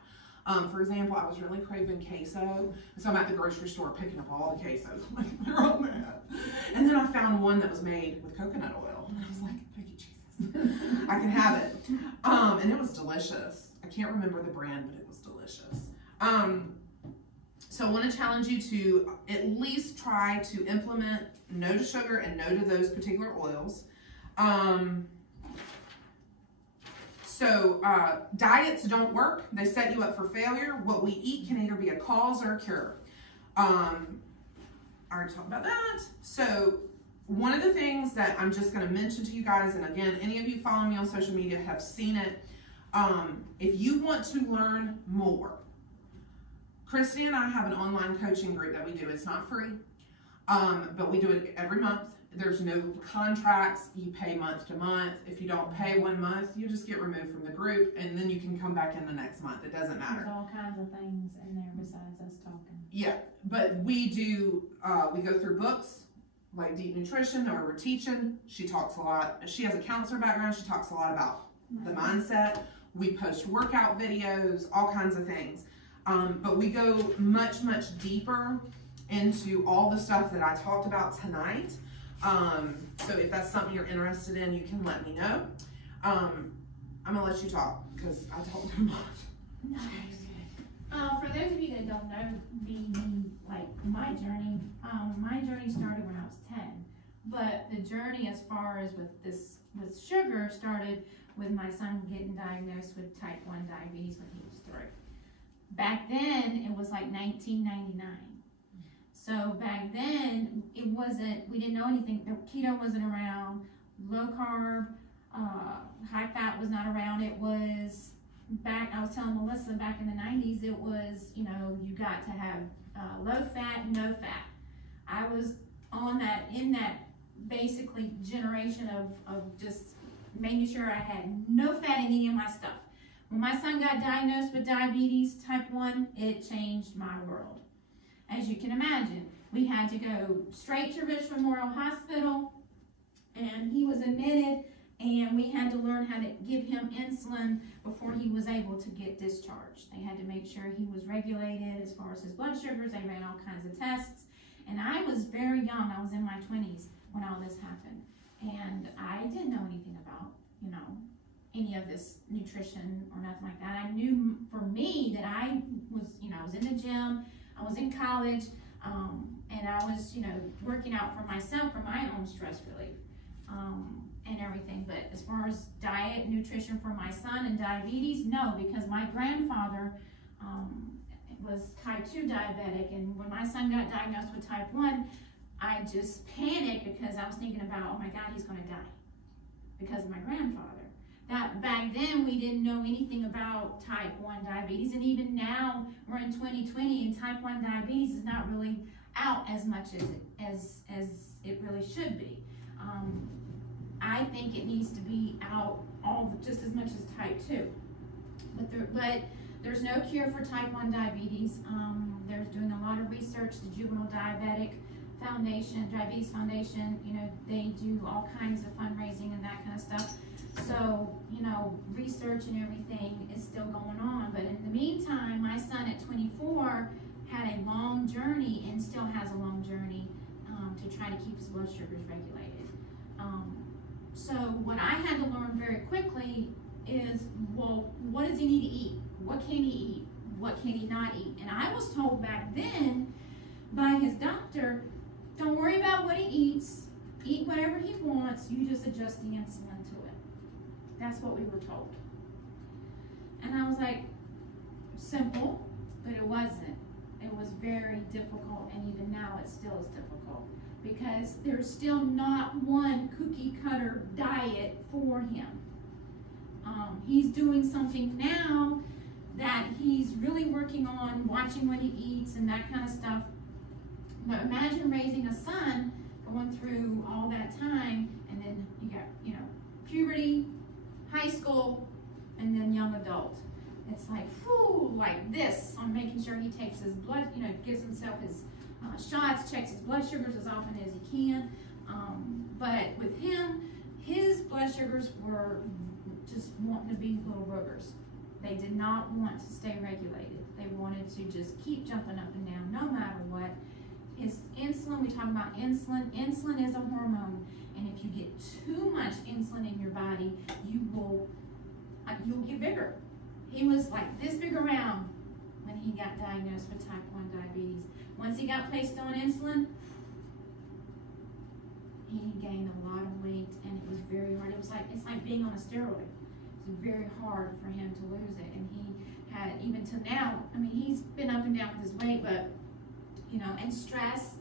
For example, I was really craving queso, so I'm at the grocery store picking up all the quesos. I'm like, they're all mad. And then I found one that was made with coconut oil, and I was like, thank you, Jesus. I can have it. And it was delicious. I can't remember the brand, but it was delicious. So I want to challenge you to at least try to implement no to sugar and no to those particular oils. Diets don't work. They set you up for failure. What we eat can either be a cause or a cure. I already talked about that. So one of the things that I'm just going to mention to you guys, and again, any of you following me on social media have seen it. If you want to learn more, Christy and I have an online coaching group that we do. It's not free, but we do it every month. There's no contracts. You pay month to month. If you don't pay 1 month, you just get removed from the group, and then you can come back in the next month. It doesn't matter. There's all kinds of things in there besides us talking. Yeah, but we do, we go through books like Deep Nutrition, or we're teaching. She talks a lot. She has a counselor background. She talks a lot about the mindset. We post workout videos, all kinds of things. But we go much, much deeper into all the stuff that I talked about tonight. So if that's something you're interested in, you can let me know. I'm gonna let you talk because I talk too much. For those of you that don't know me, like my journey started when I was 10. But the journey as far as with sugar started with my son getting diagnosed with type 1 diabetes when he was 3. Back then, it was like 1999. So back then, we didn't know anything. Keto wasn't around, low carb, high fat was not around. It was I was telling Melissa, back in the 90s, it was, you got to have low fat, no fat. I was in that basically generation of just making sure I had no fat in any of my stuff. When my son got diagnosed with diabetes type 1, it changed my world. As you can imagine, we had to go straight to Rich Memorial Hospital, and he was admitted, and we had to learn how to give him insulin before he was able to get discharged. They had to make sure he was regulated as far as his blood sugars. They ran all kinds of tests, and I was very young. I was in my 20s when all this happened, and I didn't know anything about, any of this nutrition or nothing like that. I knew for me that I was in the gym, I was in college, and I was, working out for myself for my own stress relief and everything. But as far as diet, nutrition for my son and diabetes, no, because my grandfather was type 2 diabetic, and when my son got diagnosed with type 1, I just panicked because I was thinking about, oh my God, he's going to die because of my grandfather. That back then we didn't know anything about type 1 diabetes, and even now we're in 2020 and type 1 diabetes is not really out as much as it really should be. I think it needs to be out just as much as type 2. But there's no cure for type 1 diabetes. They're doing a lot of research. The Juvenile Diabetes Foundation, they do all kinds of fundraising and that kind of stuff. So, research and everything is still going on. But in the meantime, my son at 24 had a long journey and still has a long journey to try to keep his blood sugars regulated. So what I had to learn very quickly is, well, what does he need to eat? What can he eat? What can he not eat? And I was told back then by his doctor, don't worry about what he eats. Eat whatever he wants. You just adjust the insulin to it. That's what we were told. And I was like, simple, but it wasn't. It was very difficult, and even now it still is difficult because there's still not one cookie cutter diet for him. He's doing something now that he's really working on, watching what he eats and that kind of stuff. But imagine raising a son, going through all that time, and then you got, puberty, high school, and then young adult. It's like, whew, like this, on making sure he takes his blood, gives himself his shots, checks his blood sugars as often as he can. But with him, his blood sugars were just wanting to be little boogers. They did not want to stay regulated. They wanted to just keep jumping up and down no matter what. His insulin, we talk about insulin. Insulin is a hormone, and if you get too much insulin in your body, you'll get bigger. He was like this big around when he got diagnosed with type 1 diabetes. Once he got placed on insulin, he gained a lot of weight, and it was very hard. It's like being on a steroid. It's very hard for him to lose it, and he had, even to now, he's been up and down with his weight, but and stress,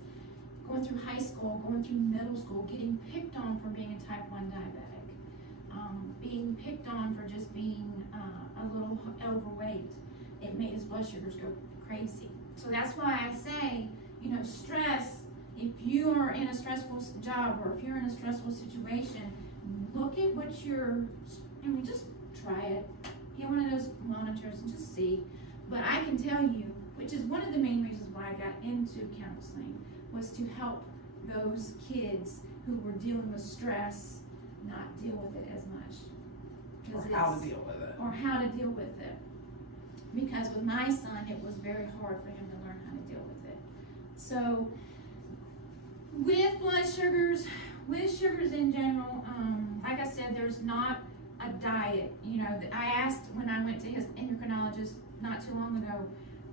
going through high school, going through middle school, getting picked on for being a type 1 diabetic, being picked on for just being a little overweight. It made his blood sugars go crazy. So that's why I say, you know, stress, if you are in a stressful job or if you're in a stressful situation, look at what you're, I mean, just try it. Get one of those monitors and just see. But I can tell you, which is one of the main reasons why I got into counseling, was to help those kids who were dealing with stress not deal with it as much. Or how to deal with it. Or how to deal with it. Because with my son, it was very hard for him to learn how to deal with it. So, with blood sugars, with sugars in general, like I said, there's not a diet. You know, I asked when I went to his endocrinologist not too long ago,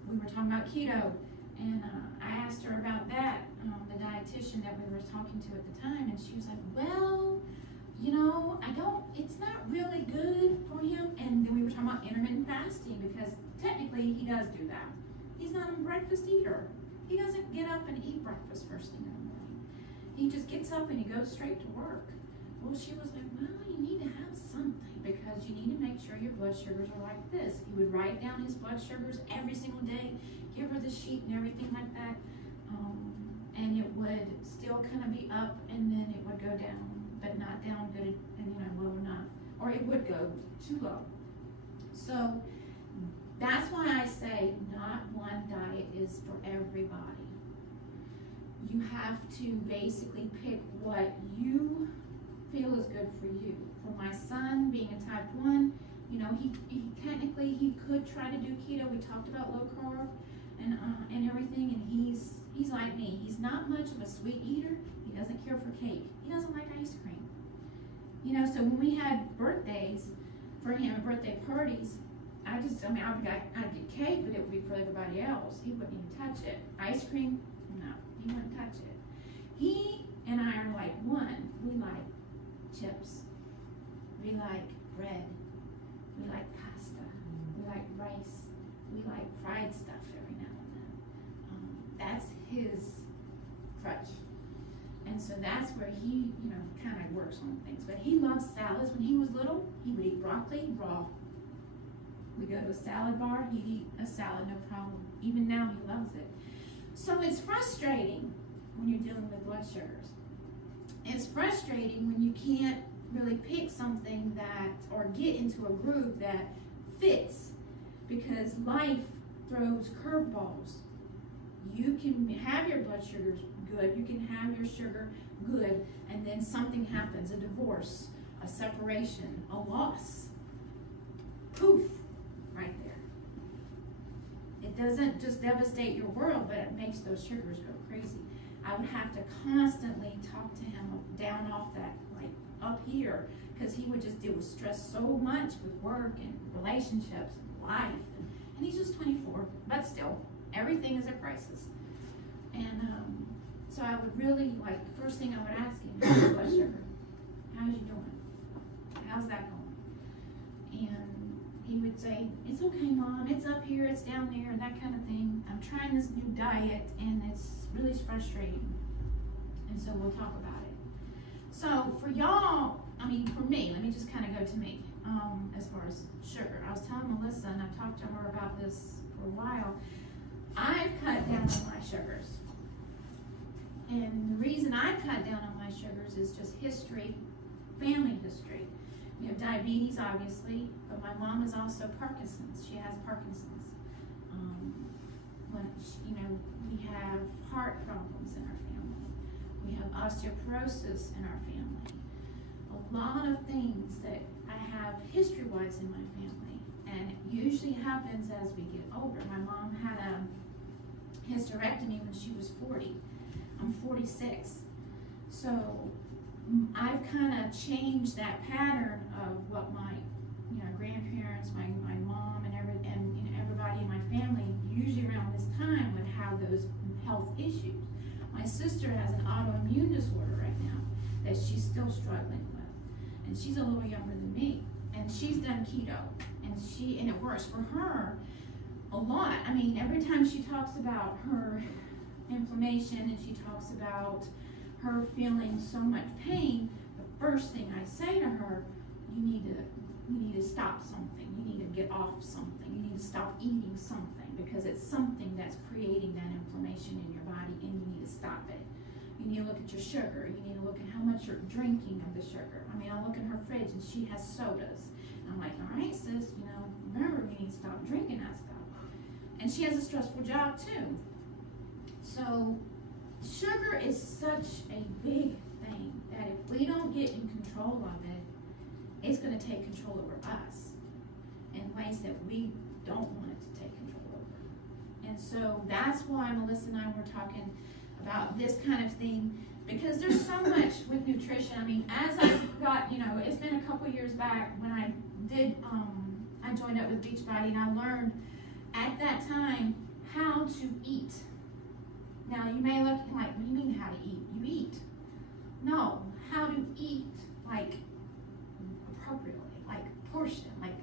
we were talking about keto, and I asked her about that, the dietitian that we were talking to at the time, and she was like, well, you know, it's not really good for him. And then we were talking about intermittent fasting, because technically he does do that. He's not a breakfast eater. He doesn't get up and eat breakfast first thing in the morning. He just gets up and he goes straight to work. Well, she was like, well, you need to have something, because you need to make sure your blood sugars are like this. He would write down his blood sugars every single day, give her the sheet and everything like that, and it would still kind of be up, and then it would go down, but not down good and, you know, low enough, or it would go too low. So that's why I say not one diet is for everybody. You have to basically pick what you feel is good for you. For my son, being a type 1, you know, he technically he could try to do keto. We talked about low carb and everything, and he's like me. He's not much of a sweet eater. He doesn't care for cake. He doesn't like ice cream. You know, so when we had birthdays for him, birthday parties, I'd get cake, but it would be for everybody else. He wouldn't even touch it. Ice cream, no, he wouldn't touch it. He and I are like one. We like chips. We like bread. We like pasta. We like rice. We like fried stuff every now and then. That's his crutch. And so that's where he, you know, kind of works on things. But he loves salads. When he was little, he would eat broccoli raw. We go to a salad bar, he'd eat a salad, no problem. Even now, he loves it. So it's frustrating when you're dealing with blood sugars. It's frustrating when you can't really pick something that, or get into a group that fits, because life throws curveballs. You can have your blood sugars good, you can have your sugar good, and then something happens, a divorce, a separation, a loss. Poof, right there. It doesn't just devastate your world, but it makes those sugars go crazy. I would have to constantly talk to him down off that, like up here, because he would just deal with stress so much with work and relationships and life. And he's just 24, but still, everything is a crisis. And so I would really, like, the first thing I would ask him, how's your blood sugar? How's you doing? How's that going? And he would say, it's okay, Mom, it's up here, it's down there, and that kind of thing. I'm trying this new diet, and it's really frustrating. And so we'll talk about it. So for y'all, I mean, for me, let me just kind of go to me, as far as sugar. I was telling Melissa, and I've talked to her about this for a while, I've cut down on my sugars. And the reason I've cut down on my sugars is just history, family history. We have diabetes, obviously, but my mom is also Parkinson's. She has Parkinson's. You know, we have heart problems in our family. We have osteoporosis in our family. A lot of things that I have history-wise in my family, and it usually happens as we get older. My mom had a hysterectomy when she was 40. I'm 46. So I've kind of changed that pattern of what my, you know, grandparents, my mom, and you know, everybody in my family usually around this time would have those health issues. My sister has an autoimmune disorder right now that she's still struggling with, and she's a little younger than me, and she's done keto, and it works for her a lot. I mean, every time she talks about her inflammation, and she talks about her feeling so much pain, the first thing I say to her, you need to stop something. You need to get off something. You need to stop eating something, because it's something that's creating that inflammation in your body, and you need to stop it. You need to look at your sugar. You need to look at how much you're drinking of the sugar. I mean, I look in her fridge and she has sodas. And I'm like, all right, sis, remember, you need to stop drinking that stuff. And she has a stressful job too. So sugar is such a big thing that if we don't get in control of it, it's going to take control over us in ways that we don't want it to take control over. And so that's why Melissa and I were talking about this kind of thing, because there's so much with nutrition. I mean, as I got, it's been a couple years back when I did, I joined up with Beachbody, and I learned at that time how to eat. Now, you may look like, what do you mean how to eat? You eat. No, how to eat, like, appropriately, like portion, like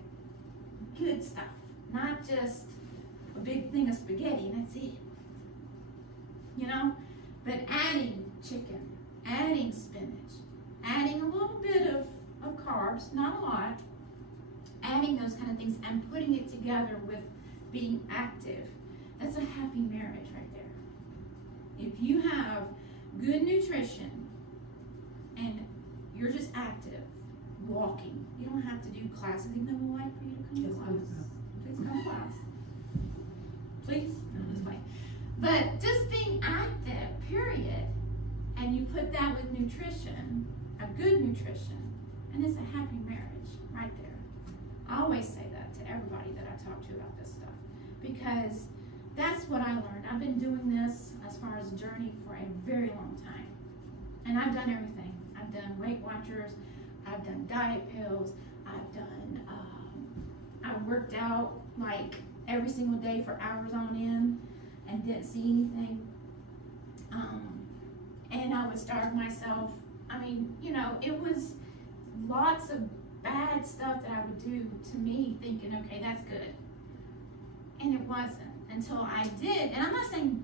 good stuff, not just a big thing of spaghetti and that's it. But adding chicken, adding spinach, adding a little bit of carbs, not a lot, adding those kind of things and putting it together with being active. That's a happy marriage right there. If you have good nutrition and you're just active, walking, you don't have to do classes, even though we'd like for you to come to class. Please come to class. Please? No, just wait. But just being active, period, and you put that with nutrition, a good nutrition, and it's a happy marriage right there. I always say that to everybody that I talk to about this stuff, because that's what I learned. I've been doing this as far as a journey for a very long time, and I've done everything. I've done Weight Watchers, I've done diet pills, I've worked out like every single day for hours on end and didn't see anything. And I would starve myself. I mean, it was lots of bad stuff that I would do to me, thinking, okay, that's good. And it wasn't until I did, and I'm not saying,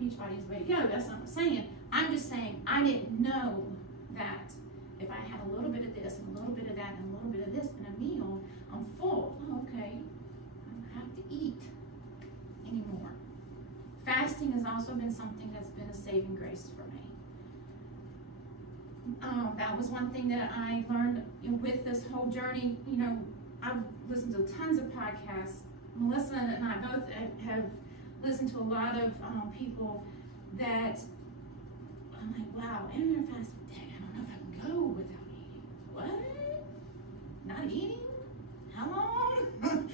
Beachbody is the way to go, that's not what I'm saying. I'm just saying I didn't know that if I had a little bit of this and a little bit of that and a little bit of this in a meal, I'm full. Oh, okay, I don't have to eat anymore. Fasting has also been something that's been a saving grace for me. That was one thing that I learned with this whole journey. I've listened to tons of podcasts. Melissa and I both have listened to a lot of people that I'm like, wow, intermittent fasting, dang, I don't know if I can go without eating. What? Not eating? How long?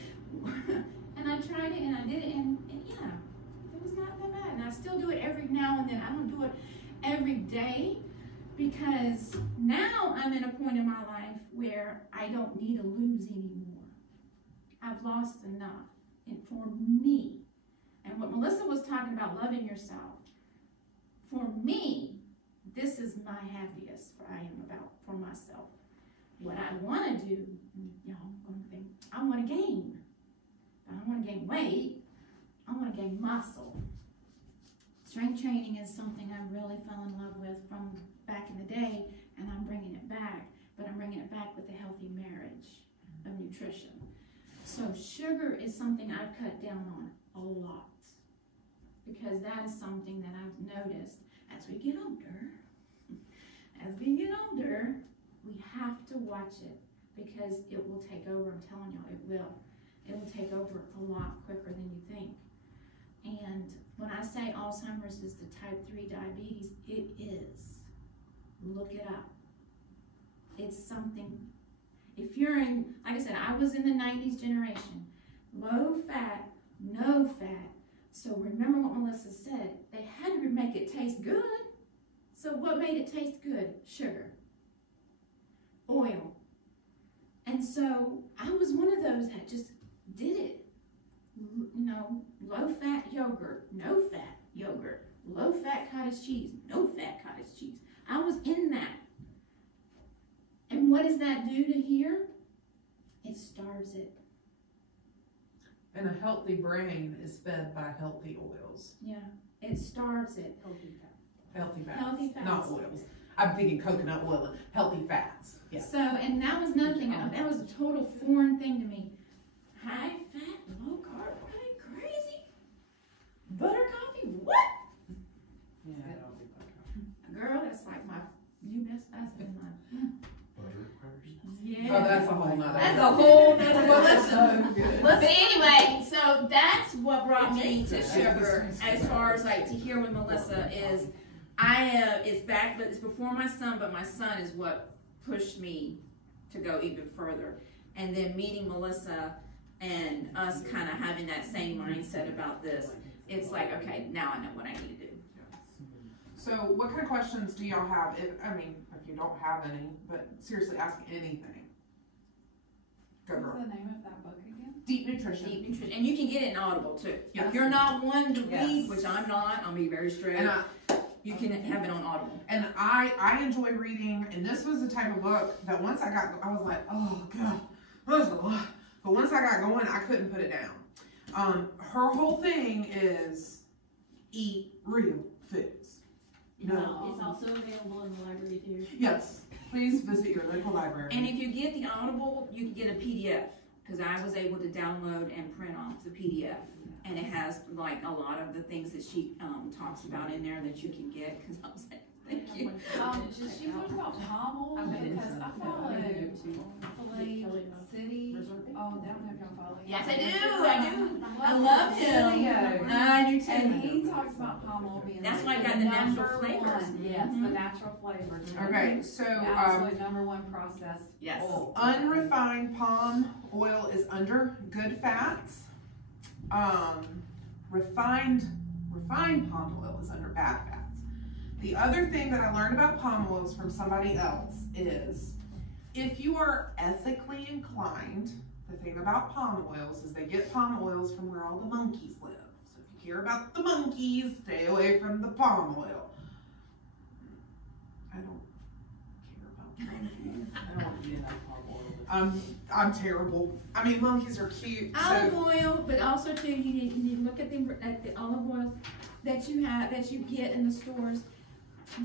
And I tried it and I did it, and yeah, it was not that bad. And I still do it every now and then. I don't do it every day, because now I'm in a point in my life where I don't need to lose anymore. I've lost enough for me. And what Melissa was talking about, loving yourself, for me, this is my happiest I am about for myself. What I want to do, I want to gain. I don't want to gain weight. I want to gain muscle. Strength training is something I really fell in love with from back in the day, and I'm bringing it back, but I'm bringing it back with a healthy marriage of nutrition. So sugar is something I've cut down on a lot, because that is something that I've noticed as we get older. As we get older, we have to watch it, because it will take over. I'm telling y'all, it will. It will take over a lot quicker than you think. And when I say Alzheimer's is the type 3 diabetes, it is. Look it up. It's something, if you're in, like I said, I was in the 90s generation. Low fat, no fat. So remember what Melissa said. They had to make it taste good. So what made it taste good? Sugar. Oil. And so I was one of those that just did it. Low fat yogurt, no fat yogurt, low fat cottage cheese, no fat cottage cheese. I was in that. And what does that do to here? It starves it. And a healthy brain is fed by healthy oils. Yeah, it starts at Healthy fats. Healthy fats. Not oils. I'm thinking coconut oil, healthy fats. Yeah. So, and that was another thing, that was a total foreign thing to me. High fat, low carb, are they crazy? Butter coffee, what? Yeah. Girl, that's like that's been my, yeah. Oh, that's a whole nother. That's a whole nother. Well, that's so good. But anyway, so that's what brought me to sugar. As far as like to hear with Melissa is, it's before my son, but my son is what pushed me to go even further. And then meeting Melissa and us kind of having that same mindset about this, it's like, okay, now I know what I need to do. So, what kind of questions do y'all have? If you don't have any, but seriously, ask anything. Go, girl. What's the name of that book again? Deep Nutrition. Deep nutrition, and you can get it in Audible too. Yes. If you're not one to read, Yes. which I'm not, I'll be very straight. And You can have it on Audible. And I enjoy reading, and this was the type of book that once I was like, oh God, that's a lot. But once I got going, I couldn't put it down. Her whole thing is eat real foods. No. It's also available in the library too. Yes, please visit your local library. And if you get the Audible, you can get a PDF, because I was able to download and print off the PDF. And it has like a lot of the things that she talks about in there that you can get, because I was like, thank you. Did she talk about palm oil? Because I follow Filet City. Oh, they don't have y'all follow. Yes, I do. I love him. Video. I do too. And he talks about palm oil being That's like why I got the natural number flavors. one. Yes, Mhm. the natural flavors. Okay, so The absolute number one processed Yes. oil. unrefined palm oil is under good fats. Refined palm oil is under bad fats. The other thing that I learned about palm oils from somebody else is if you are ethically inclined, the thing about palm oils is they get palm oils from where all the monkeys live. So if you care about the monkeys, stay away from the palm oil. I don't care about the monkeys. I don't want to be in that palm oil. I'm terrible. I mean, monkeys are cute. Olive So oil, but also too, you need to look at the olive oils that you get in the stores.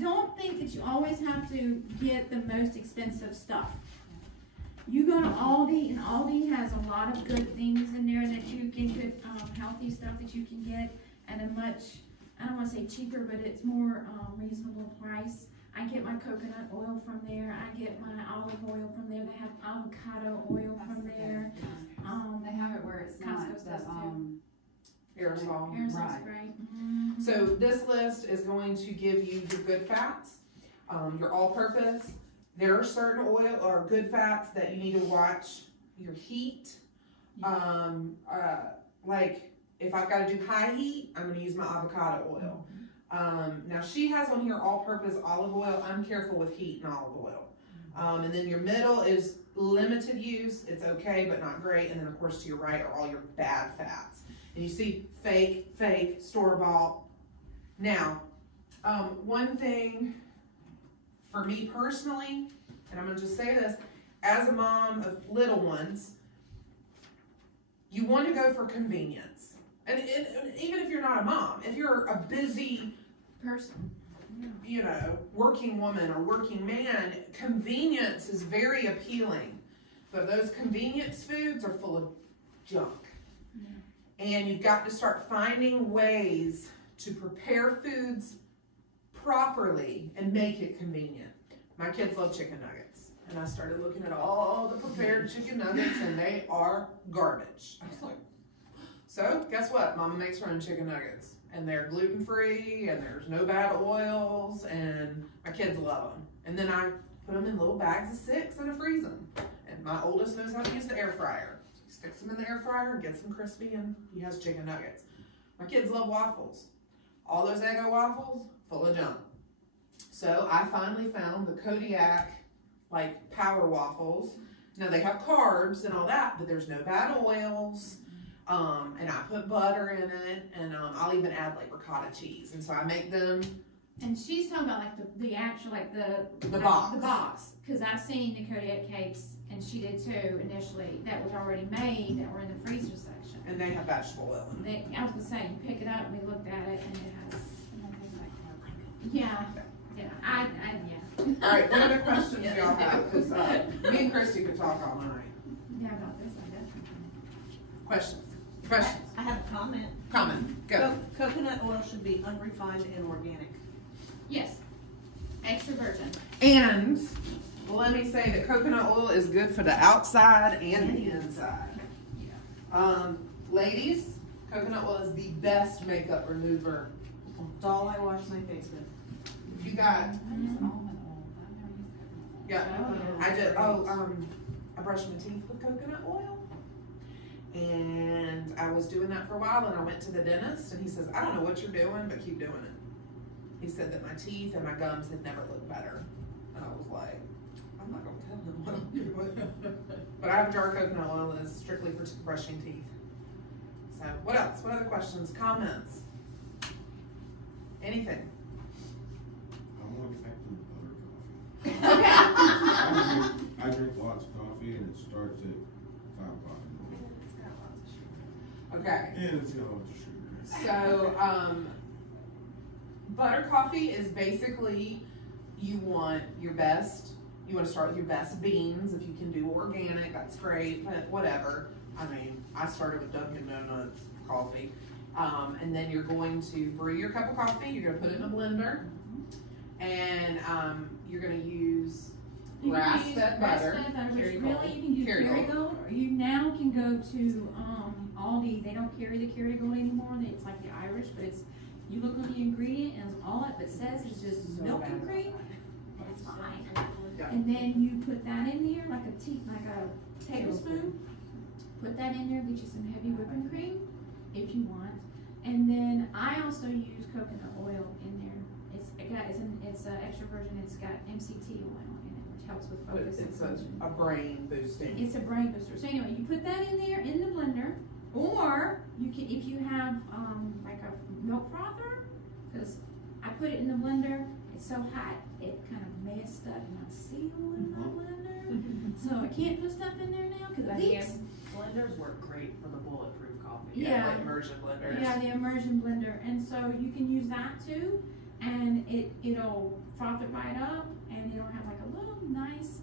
Don't think that you always have to get the most expensive stuff. You go to Aldi, and Aldi has a lot of good things in there that you can get, healthy stuff that you can get at a much, I don't want to say cheaper, but it's more reasonable price. I get my coconut oil from there. I get my olive oil from there. They have avocado oil from there. They have it where it's Costco not the, does too. aerosol. Aerosol's Right. great. So this list is going to give you your good fats, your all-purpose. There are certain oil or good fats that you need to watch your heat. Like if I've got to do high heat, I'm going to use my avocado oil. Now she has on here all-purpose olive oil. I'm careful with heat and olive oil. And then your middle is limited use. It's okay, but not great. And then of course to your right are all your bad fats. And you see fake, store-bought. Now, one thing for me personally, and I'm gonna just say this, as a mom of little ones, you want to go for convenience. And even if you're not a mom, if you're a busy Person. you know, working woman or working man, convenience is very appealing. But those convenience foods are full of junk. And you've got to start finding ways to prepare foods properly and make it convenient. My kids love chicken nuggets. And I started looking at all the prepared chicken nuggets and they are garbage. I was like, so guess what? Mama makes her own chicken nuggets. And they're gluten-free and there's no bad oils and my kids love them. And then I put them in little bags of 6 and I freeze them. And my oldest knows how to use the air fryer. He sticks them in the air fryer, gets them crispy, and he has chicken nuggets. My kids love waffles. All those Eggo waffles, full of junk. So I finally found the Kodiak, like, power waffles. Now they have carbs and all that, but there's no bad oils. And I put butter in it, and I'll even add like ricotta cheese. And so I make them. And she's talking about like the actual, like the box. The box. Because I've seen the Kodiak cakes, and she did too initially, that was already made, that were in the freezer section. And they have vegetable oil in it. I was gonna say, you pick it up, we looked at it, and it has, yeah, yeah. All right, what other questions y'all have? Because me and Christy could talk all night. Yeah, about this, I definitely. Questions? Questions? I have a comment. Comment. Go. Coconut oil should be unrefined and organic. Yes, extra virgin. And let me say that coconut oil is good for the outside and the inside. Ladies, coconut oil is the best makeup remover. It's all I wash my face with. If you got, I use almond oil, but I've never used coconut oil. yeah, I brushed my teeth with coconut oil. And I was doing that for a while, and I went to the dentist, and he says, I don't know what you're doing, but keep doing it. He said that my teeth and my gums had never looked better. And I was like, I'm not gonna tell him what I'm doing. But I have a jar of coconut oil that is strictly for brushing teeth. So what else? What other questions, comments? Anything? I want to thank you for butter coffee. I drink lots of coffee and it starts at 5 o'clock in the morning. Okay. And it's got lots of sugar. So, butter coffee is basically, you want to start with your best beans. If you can do organic, that's great, but whatever. I mean, I started with Dunkin' Donuts coffee. And then you're going to brew your cup of coffee, you're going to put it in a blender, and you're going to use grass-fed butter. Grass-fed butter, which Kerrygold. really you can use Kerrygold, or you now can go to Aldi. They don't carry the Kerrygold anymore. It's like the Irish, but it's, you look on the ingredient and all it says is just milk and cream. It's fine. Yeah. And then you put that in there like a tablespoon. Put that in there, get you some heavy whipping cream if you want. And then I also use coconut oil in there. It's an extra virgin. It's got MCT oil in it, which helps with focus. It's a brain boosting. It's a brain booster. So anyway, you put that in there in the blender, or you can, if you have like a milk frother, because I put it in the blender. It's so hot, it kind of messed up my seal in my blender. So I can't put stuff in there now because it leaks. Blenders work great for the bulletproof coffee. Yeah. Like immersion blenders. Yeah, the immersion blender, and so you can use that too, and it'll froth it right up, and it'll have like a little nice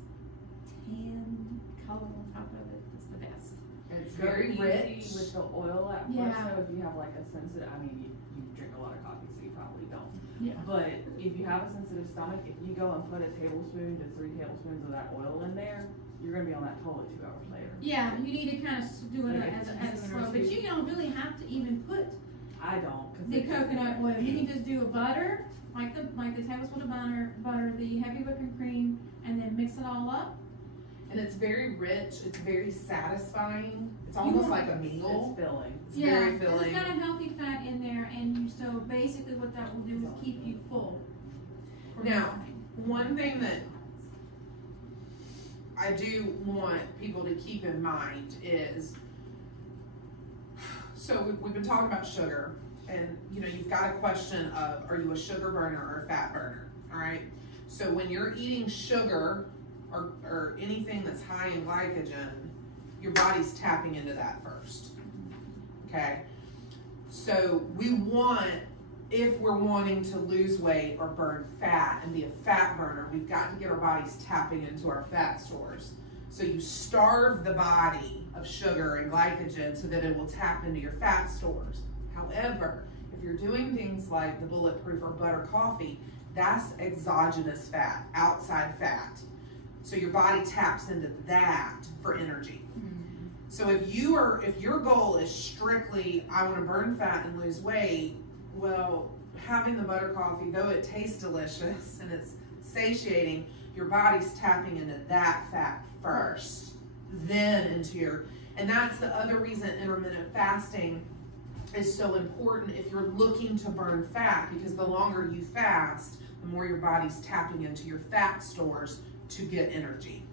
tan color on top of it. It's the best. It's very rich. With the oil at Yeah. first, so if you have like a sensitive, I mean, you drink a lot of coffee, so you probably don't. Yeah. But if you have a sensitive stomach, if you go and put a tablespoon to 3 tablespoons of that oil in there, you're gonna be on that toilet 2 hours later. Yeah, you need to kind of do it Like as a a slow, but you don't really have to even put I don't, cause the coconut oil. You can just do a butter, like the tablespoon of butter, the heavy whipping cream, and then mix it all up. And it's very rich, it's very satisfying. It's almost like a meal. It's filling. It's very It's filling. got a healthy fat in there, and so basically what that will do is keep you full. for the Now, morning. one thing that I do want people to keep in mind is, so we've been talking about sugar, and you've got a question of, are you a sugar burner or a fat burner? All right. So when you're eating sugar or anything that's high in glycogen, your body's tapping into that first. Okay. So if we're wanting to lose weight or burn fat and be a fat burner, we've got to get our bodies tapping into our fat stores. So you starve the body of sugar and glycogen so that it will tap into your fat stores. However, if you're doing things like the bulletproof or butter coffee, that's exogenous fat, outside fat. So your body taps into that for energy. So if your goal is strictly, I want to burn fat and lose weight, well, having the butter coffee, though it tastes delicious and it's satiating, your body's tapping into that fat first, then and that's the other reason intermittent fasting is so important if you're looking to burn fat, because the longer you fast, the more your body's tapping into your fat stores to get energy.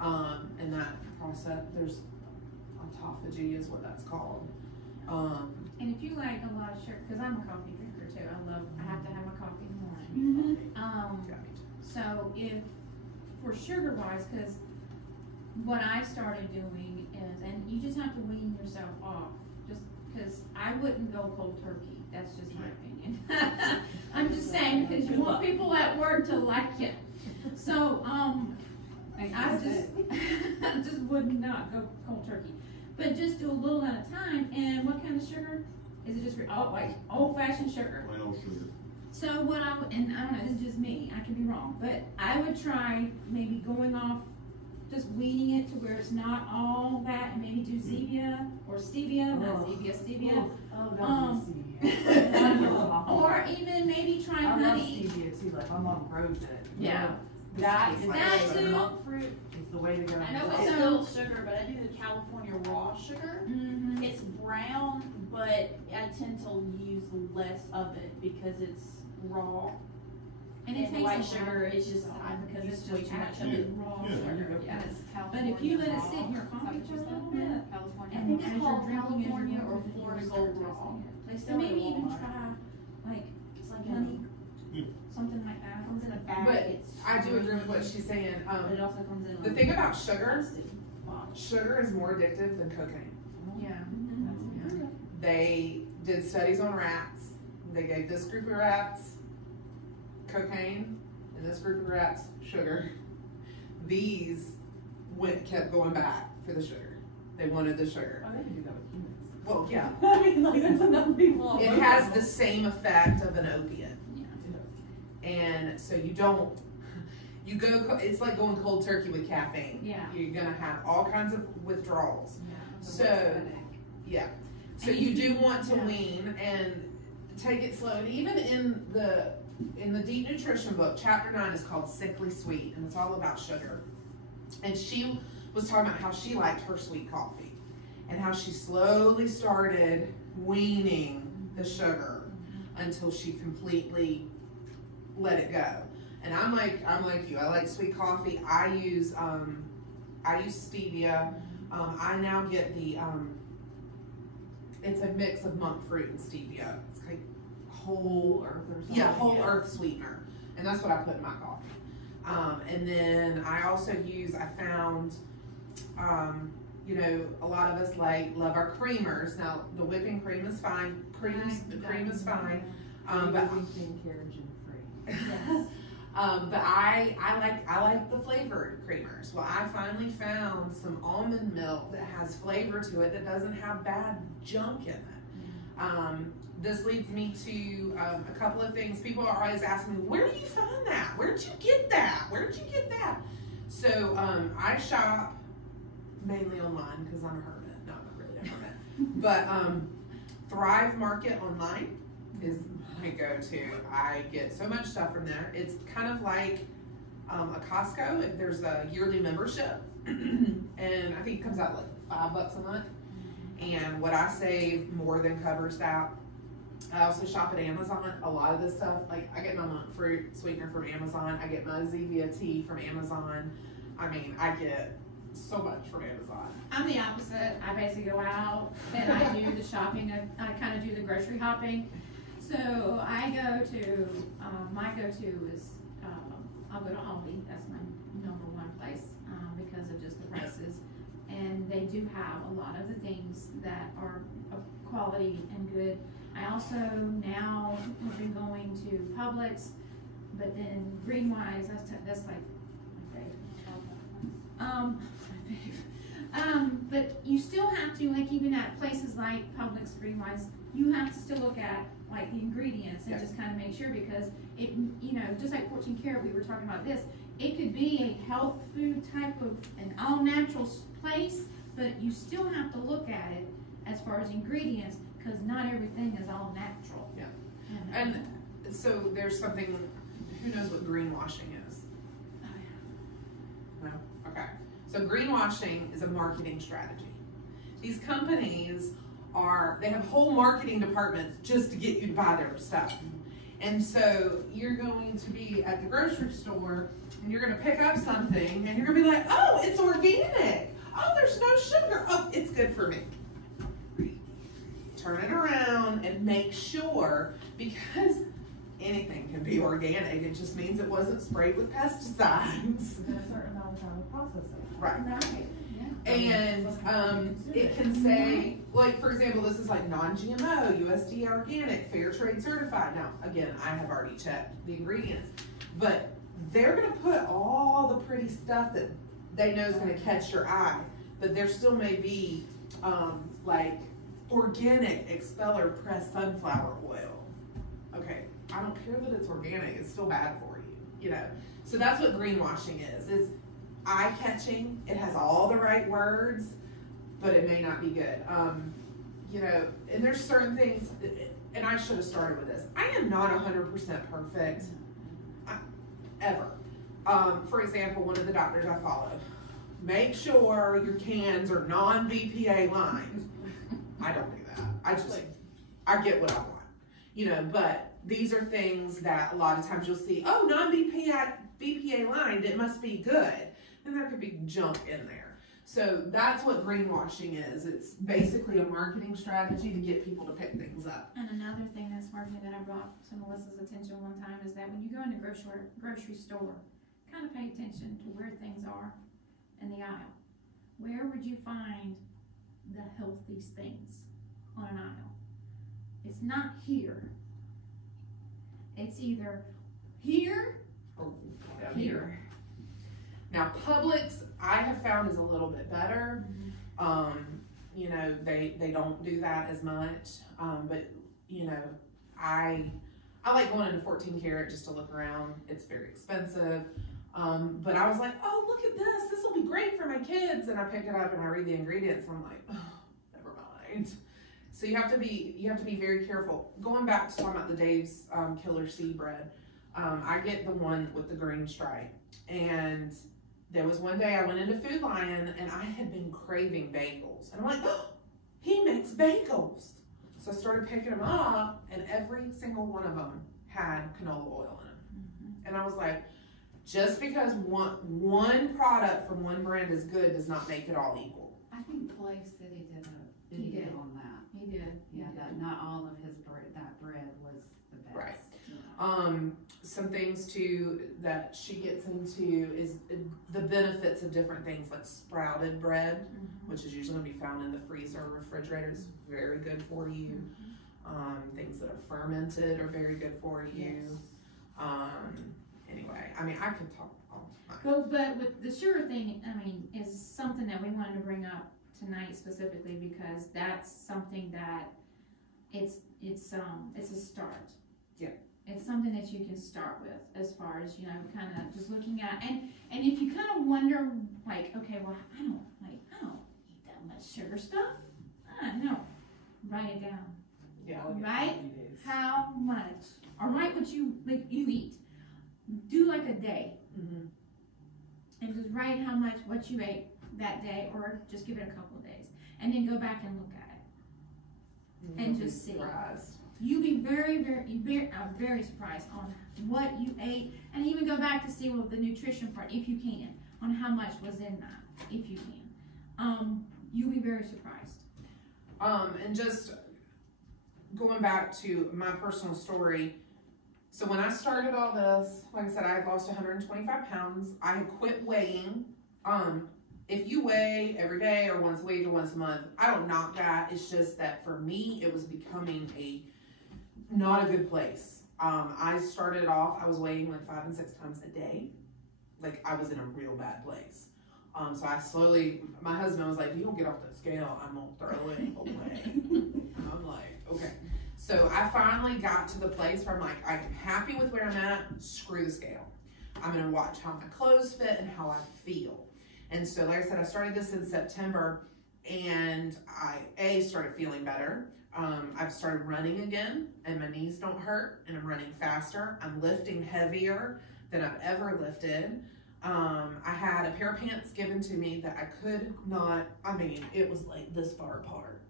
And that process, there's autophagy is what that's called. And if you like a lot of sugar, because I'm a coffee drinker too, I have to have my coffee in the morning. So if, for sugar wise, because what I started doing is, and you just have to wean yourself off just cause I wouldn't go cold turkey, that's just my opinion. I'm just saying, because you want people at work to like it. So, I just would not go cold turkey. But just do a little at a time, and what kind of sugar? Is it just, like old fashioned sugar? Plain old sugar. So what I would, and I don't know, this is just me, I could be wrong, but I would try maybe going off, just weaning it to where it's not all that, and maybe do stevia, or stevia, not stevia. Oh, don't do stevia. Or even maybe try I love honey. stevia too, like my mom grows it. Yeah. That is That the too. monk fruit. It's the way to go. I know it's still sugar, but I do the California raw sugar. Mm-hmm. It's brown, but I tend to use less of it because it's raw. And And it the tastes white like sugar is just, because it's way too much of actually it. raw Yeah. sugar, yes. It's But if you let it sit in your coffee for a little bit, California. and I think as it's you're called drinking it, California you're or drinking it, Florida you Gold start Raw. tasting it. They So sell it maybe at even Walmart. try, like, It's like honey, Yeah. something like that. comes in a bag. But It's I do agree with what she's saying. But it also comes in. The like thing about sugar, plastic bottles. sugar is more addictive than cocaine. Yeah. They did studies on rats. They gave this group of rats cocaine and this group of rats sugar. These kept going back for the sugar. They wanted the sugar. Oh, they can do that with humans. Well, yeah. I mean, like, there's enough people. It has the same effect of an opiate. Yeah. And so you don't, you go, it's like going cold turkey with caffeine. Yeah. You're gonna have all kinds of withdrawals. Yeah. So, yeah. So And you if do you- want to yeah. wean and take it slow. And even in the deep nutrition book, chapter 9 is called Sickly Sweet, and it's all about sugar. And she was talking about how she liked her sweet coffee and how she slowly started weaning the sugar until she completely let it go. And I'm like you. I like sweet coffee. I use stevia. I now get the it's a mix of monk fruit and stevia. It's like whole Earth or something. yeah, whole earth sweetener, and that's what I put in my coffee. And then I also I found, a lot of us love our creamers. Now the whipping cream is fine. The cream is fine. But carriage and free. Yes. but I like the flavored creamers. Well, I finally found some almond milk that has flavor to it that doesn't have bad junk in it. This leads me to a couple of things. People are always asking me, where do you find that? Where'd you get that? Where'd you get that? So I shop mainly online because I'm a hermit. No, I'm not really a hermit. But Thrive Market online is my go-to. I get so much stuff from there. It's kind of like a Costco. There's a yearly membership, and I think it comes out like $5 a month. And what I save more than covers that. I also shop at Amazon. A lot of this stuff, like I get my monk fruit sweetener from Amazon. I get my Zevia tea from Amazon. I mean, I get so much from Amazon. I'm the opposite. I basically go out and I do the shopping. I kind of do the grocery hopping. So I go to, my go-to is, I'll go to Aldi. That's my number one place because of just the prices. And they do have a lot of the things that are of quality and good. I also now have been going to Publix, but then Greenwise, that's like my fave. But you still have to, like even at places like Publix, Greenwise, you have to still look at like the ingredients and just kind of make sure, because it, just like 14 Karat, we were talking about this, it could be a health food type of an all natural place, but you still have to look at it as far as ingredients, because not everything is all natural. Yeah. And so there's something, who knows what greenwashing is? No? Okay. So greenwashing is a marketing strategy. These companies they have whole marketing departments just to get you to buy their stuff. And so you're going to be at the grocery store and you're going to pick up something and you're going to be like, oh, it's organic. Oh, there's no sugar. Oh, it's good for me. Turn it around and make sure, because anything can be organic. It just means it wasn't sprayed with pesticides. There's a certain amount of time to process it. Right. Right, yeah. And it can say, like, for example, this is like non-GMO, USDA organic, fair trade certified. Now, again, I have already checked the ingredients, but they're gonna put all the pretty stuff that they know is gonna catch your eye, but there still may be like organic expeller pressed sunflower oil. Okay, I don't care that it's organic, it's still bad for you, you know? So that's what greenwashing is eye-catching, it has all the right words, but it may not be good. You know, and there's certain things, and I should have started with this. I am not 100% perfect, ever. For example, one of the doctors I follow, make sure your cans are non-BPA lined. I don't do that. I get what I want, you know, but these are things that a lot of times you'll see, oh, non-BPA lined, it must be good. And there could be junk in there. So that's what greenwashing is. It's basically a marketing strategy to get people to pick things up. And another thing that's working that I brought to Melissa's attention one time is that when you go in a grocery store, kind of pay attention to where things are in the aisle. Where would you find the healthiest things on an aisle? It's not here. It's either here or here. Now, Publix, I have found is a little bit better. You know, they don't do that as much. But, you know, I like going into 14 karat just to look around. It's very expensive. But I was like, oh, look at this. This will be great for my kids. And I pick it up and I read the ingredients. And I'm like, oh, never mind. So you have to be very careful. Going back to talking about the Dave's Killer Sea bread, I get the one with the green stripe. And there was one day I went into Food Lion and I had been craving bagels. And I'm like, oh, he makes bagels. So I started picking them up and every single one of them had canola oil in them. And I was like, just because one product from one brand is good does not make it all equal. I think Clay City did a video on that. He did. Yeah, that not all of his that bread was the best. Right. Yeah. Some things too that she gets into is the benefits of different things like sprouted bread, which is usually going to be found in the freezer or refrigerator. It's very good for you. Things that are fermented are very good for you. Yes. Anyway, I mean, I could talk all the time. But with the sugar thing, I mean, is something that we wanted to bring up tonight specifically because that's something that it's a start. Yeah. It's something that you can start with as far as, you know, kind of just looking at, and if you kind of wonder, like, okay, well, I don't eat that much sugar stuff. I don't know. Write it down. Yeah. Write how much, or write what you eat. Do like a day. And just write how much, what you ate that day, or just give it a couple of days. And then go back and look at it. And just see. You'll be very surprised on what you ate, and even go back to see the nutrition part, if you can, on how much was in that, if you can. You'll be very surprised. And just going back to my personal story, so when I started all this, like I said, I had lost 125 pounds. I had quit weighing. If you weigh every day or once a week or once a month, I don't knock that. It's just that for me, it was becoming not a good place. I started off, I was weighing like 5 and 6 times a day. Like I was in a real bad place. So I slowly, my husband was like, if you don't get off that scale, I'm gonna throw it away. And I'm like, okay. So I finally got to the place where I'm like, I'm happy with where I'm at, screw the scale. I'm gonna watch how my clothes fit and how I feel. And so like I said, I started this in September and I started feeling better. I've started running again and my knees don't hurt and I'm running faster. I'm lifting heavier than I've ever lifted. I had a pair of pants given to me that I could not, I mean, it was like this far apart.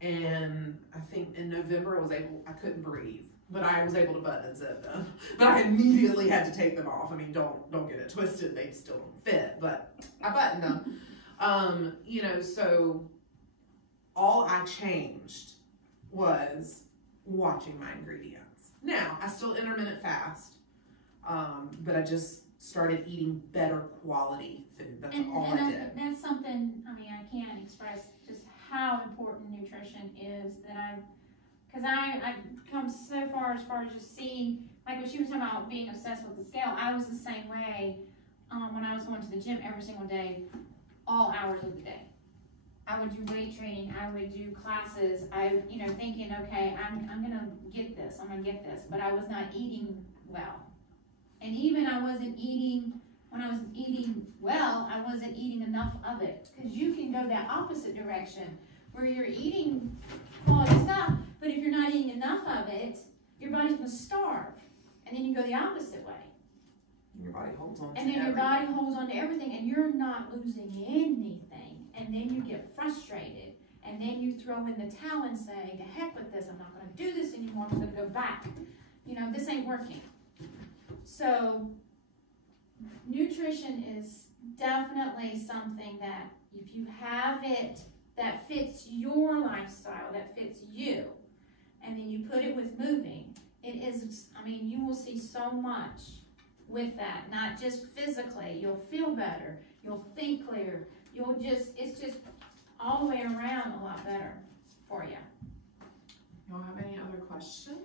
And I think in November I couldn't breathe, but I was able to button and zip them. But I immediately had to take them off. I mean, don't get it twisted. They still don't fit, but I buttoned them. You know, so all I changed was watching my ingredients. Now, I still intermittent fast, but I just started eating better quality food. That's And all I did. that's something, I mean, I can't express just how important nutrition is because I've come so far as just seeing, like when she was talking about being obsessed with the scale, I was the same way when I was going to the gym every single day, all hours of the day. I would do weight training, I would do classes, thinking, okay, I'm gonna get this, but I was not eating well. And even when I was eating well, I wasn't eating enough of it. Because you can go that opposite direction, where you're eating quality stuff, but if you're not eating enough of it, your body's gonna starve. And then you go the opposite way. Your body holds on to And then your everything. body holds on to everything, and you're not losing anything. And then you get frustrated. And then you throw in the towel and say, to heck with this, I'm not gonna do this anymore, I'm gonna go back. This ain't working. So, nutrition is definitely something that if you have it that fits your lifestyle, that fits you, and then you put it with moving, it is, you will see so much with that, not just physically. You'll feel better, you'll think clearer, it's just all the way around a lot better for you. Y'all have any other questions?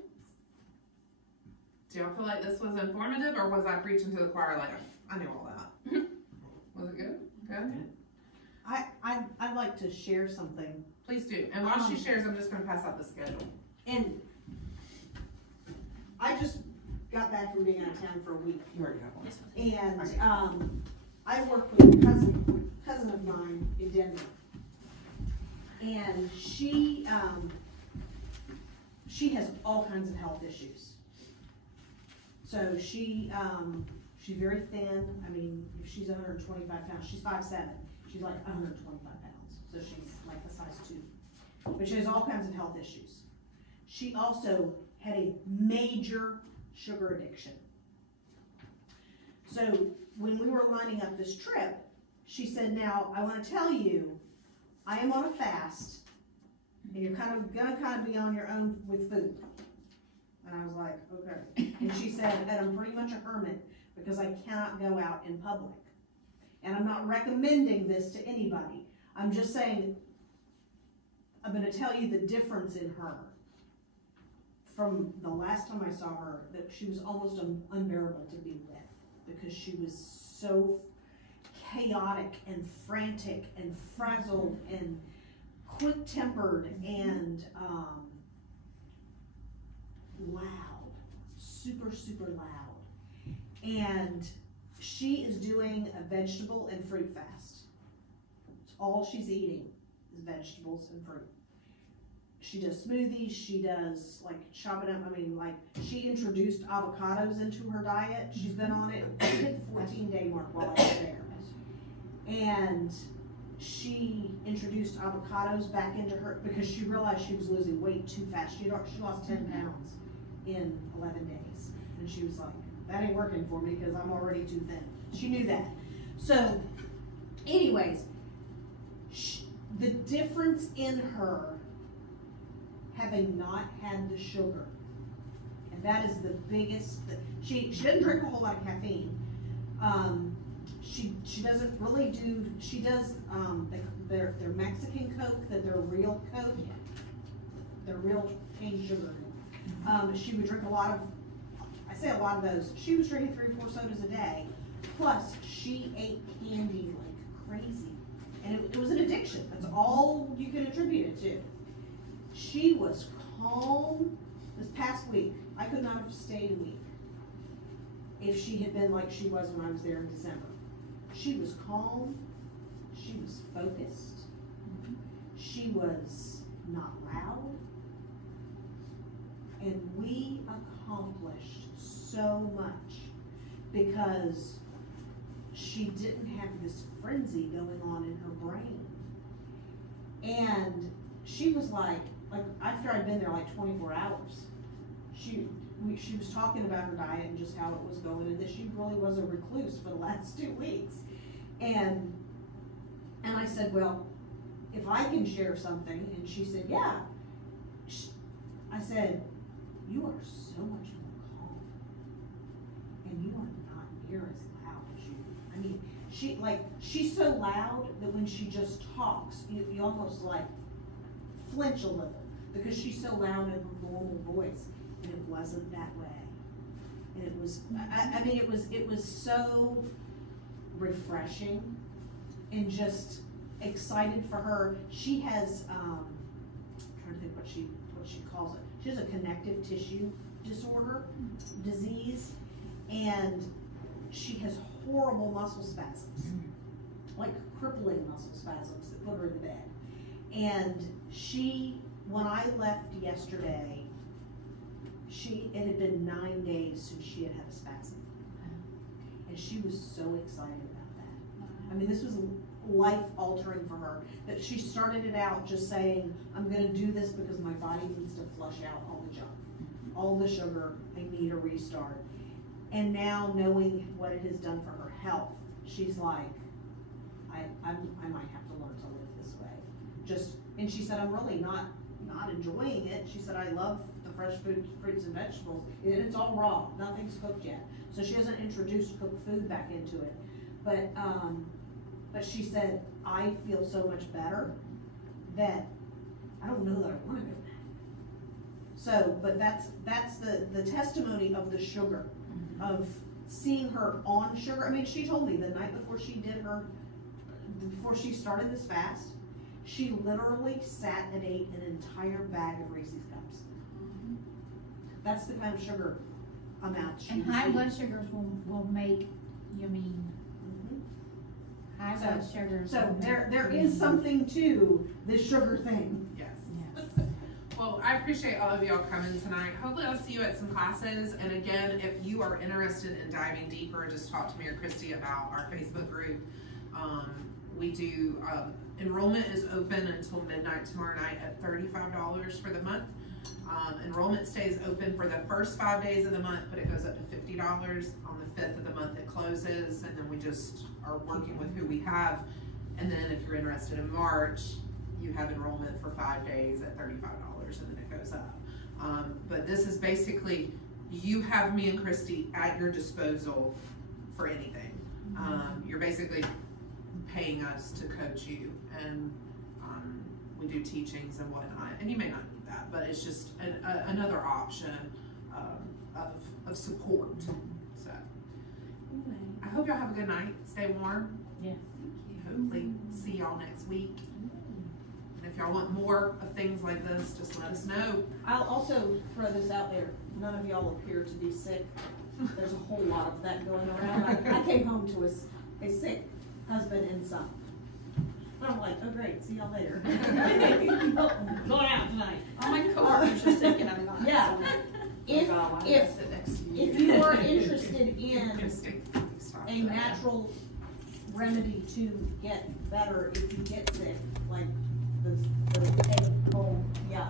Do y'all feel like this was informative, or was I preaching to the choir like I knew all that? Was it good? Good? I'd like to share something. Please do. And while she shares, I'm just going to pass out the schedule. And I just got back from being out of town for a week. You already have one. And I work with a cousin of mine in Denver. And she has all kinds of health issues. So she's very thin. If she's 125 pounds, she's 5'7". She's like 125 pounds. So she's like a size 2. But she has all kinds of health issues. She also had a major sugar addiction. So when we were lining up this trip, she said, now I want to tell you, I am on a fast, and you're gonna be on your own with food. And I was like, okay. And she said that I'm pretty much a hermit because I cannot go out in public. And I'm not recommending this to anybody. I'm just saying, I'm going to tell you the difference in her from the last time I saw her, that she was almost unbearable to be with because she was so chaotic and frantic and frazzled and quick-tempered and loud, super, super loud. And she is doing a vegetable and fruit fast. It's all she's eating is vegetables and fruit. She does smoothies, she does chop it up. She introduced avocados into her diet. She's been on it. She hit the 14-day mark while I was there. And she introduced avocados back into her because she realized she was losing weight too fast. She lost 10 pounds in 11 days. And she was like, that ain't working for me because I'm already too thin. She knew that. So, anyways, the difference in her having not had the sugar, and that is the biggest, she doesn't drink a whole lot of caffeine. She doesn't really do, she does their Mexican Coke, their real Coke, their real cane sugar. She would drink a lot of those. She was drinking 3 or 4 sodas a day. Plus, she ate candy like crazy. And it was an addiction. That's all you can attribute it to. She was calm this past week. I could not have stayed a week if she had been like she was when I was there in December. She was calm. She was focused. She was not loud. And we accomplished so much because she didn't have this frenzy going on in her brain. And she was like after I'd been there 24 hours, she was talking about her diet and just how it was going, and that she really was a recluse for the last 2 weeks. And I said, well, if I can share something, and she said, yeah. I said, you are so much more calm, and you are not near as loud. she's so loud that when she just talks, you almost like flinch a little because she's so loud in her normal voice, and it wasn't that way. And it was, I mean, it was so refreshing and just excited for her. She has, I'm trying to think what she calls it. She has a connective tissue disorder, disease, and she has horrible muscle spasms, like crippling muscle spasms that put her in the bed. And when I left yesterday, it had been 9 days since she had a spasm. And she was so excited about that. I mean, this was life altering for her. That she started it out just saying, I'm gonna do this because my body needs to flush out all the junk, all the sugar, I need a restart. And now knowing what it has done for her health, she's like, I might have to learn to live this way. And she said, I'm really not enjoying it. She said, I love the fresh fruits and vegetables, and it's all raw, nothing's cooked yet. So she hasn't introduced cooked food back into it. But she said, I feel so much better that I don't know that I want to go back. So, but that's the testimony of the sugar, of seeing her on sugar. I mean, she told me the night before before she started this fast, she literally sat and ate an entire bag of Reese's Cups. That's the kind of sugar amount she And was high eating. blood sugars will make you mean. High blood sugars. So there is something to this sugar thing. Yes. Well, I appreciate all of y'all coming tonight. Hopefully I'll see you at some classes. And again, if you are interested in diving deeper, just talk to me or Christy about our Facebook group. We do, enrollment is open until midnight tomorrow night at $35 for the month. Enrollment stays open for the first 5 days of the month, but it goes up to $50 on the 5th of the month. It closes, and then we just are working with who we have. And then if you're interested in March, you have enrollment for 5 days at $35, and then it goes up. But this is basically, you have me and Christy at your disposal for anything. You're basically paying us to coach you, and we do teachings and whatnot. And you may not need that, but it's just another option of support. So I hope y'all have a good night. Stay warm. Yes. Hopefully see y'all next week. And if y'all want more of things like this, just let us know. I'll also throw this out there. None of y'all appear to be sick. There's a whole lot of that going around. I came home to a sick husband and son. And I'm like, oh great, see y'all later. Going out tonight. All my coworkers are sick and I'm not. Yeah. If you are interested in a natural remedy to get better if you get sick, like the egg cold, yeah.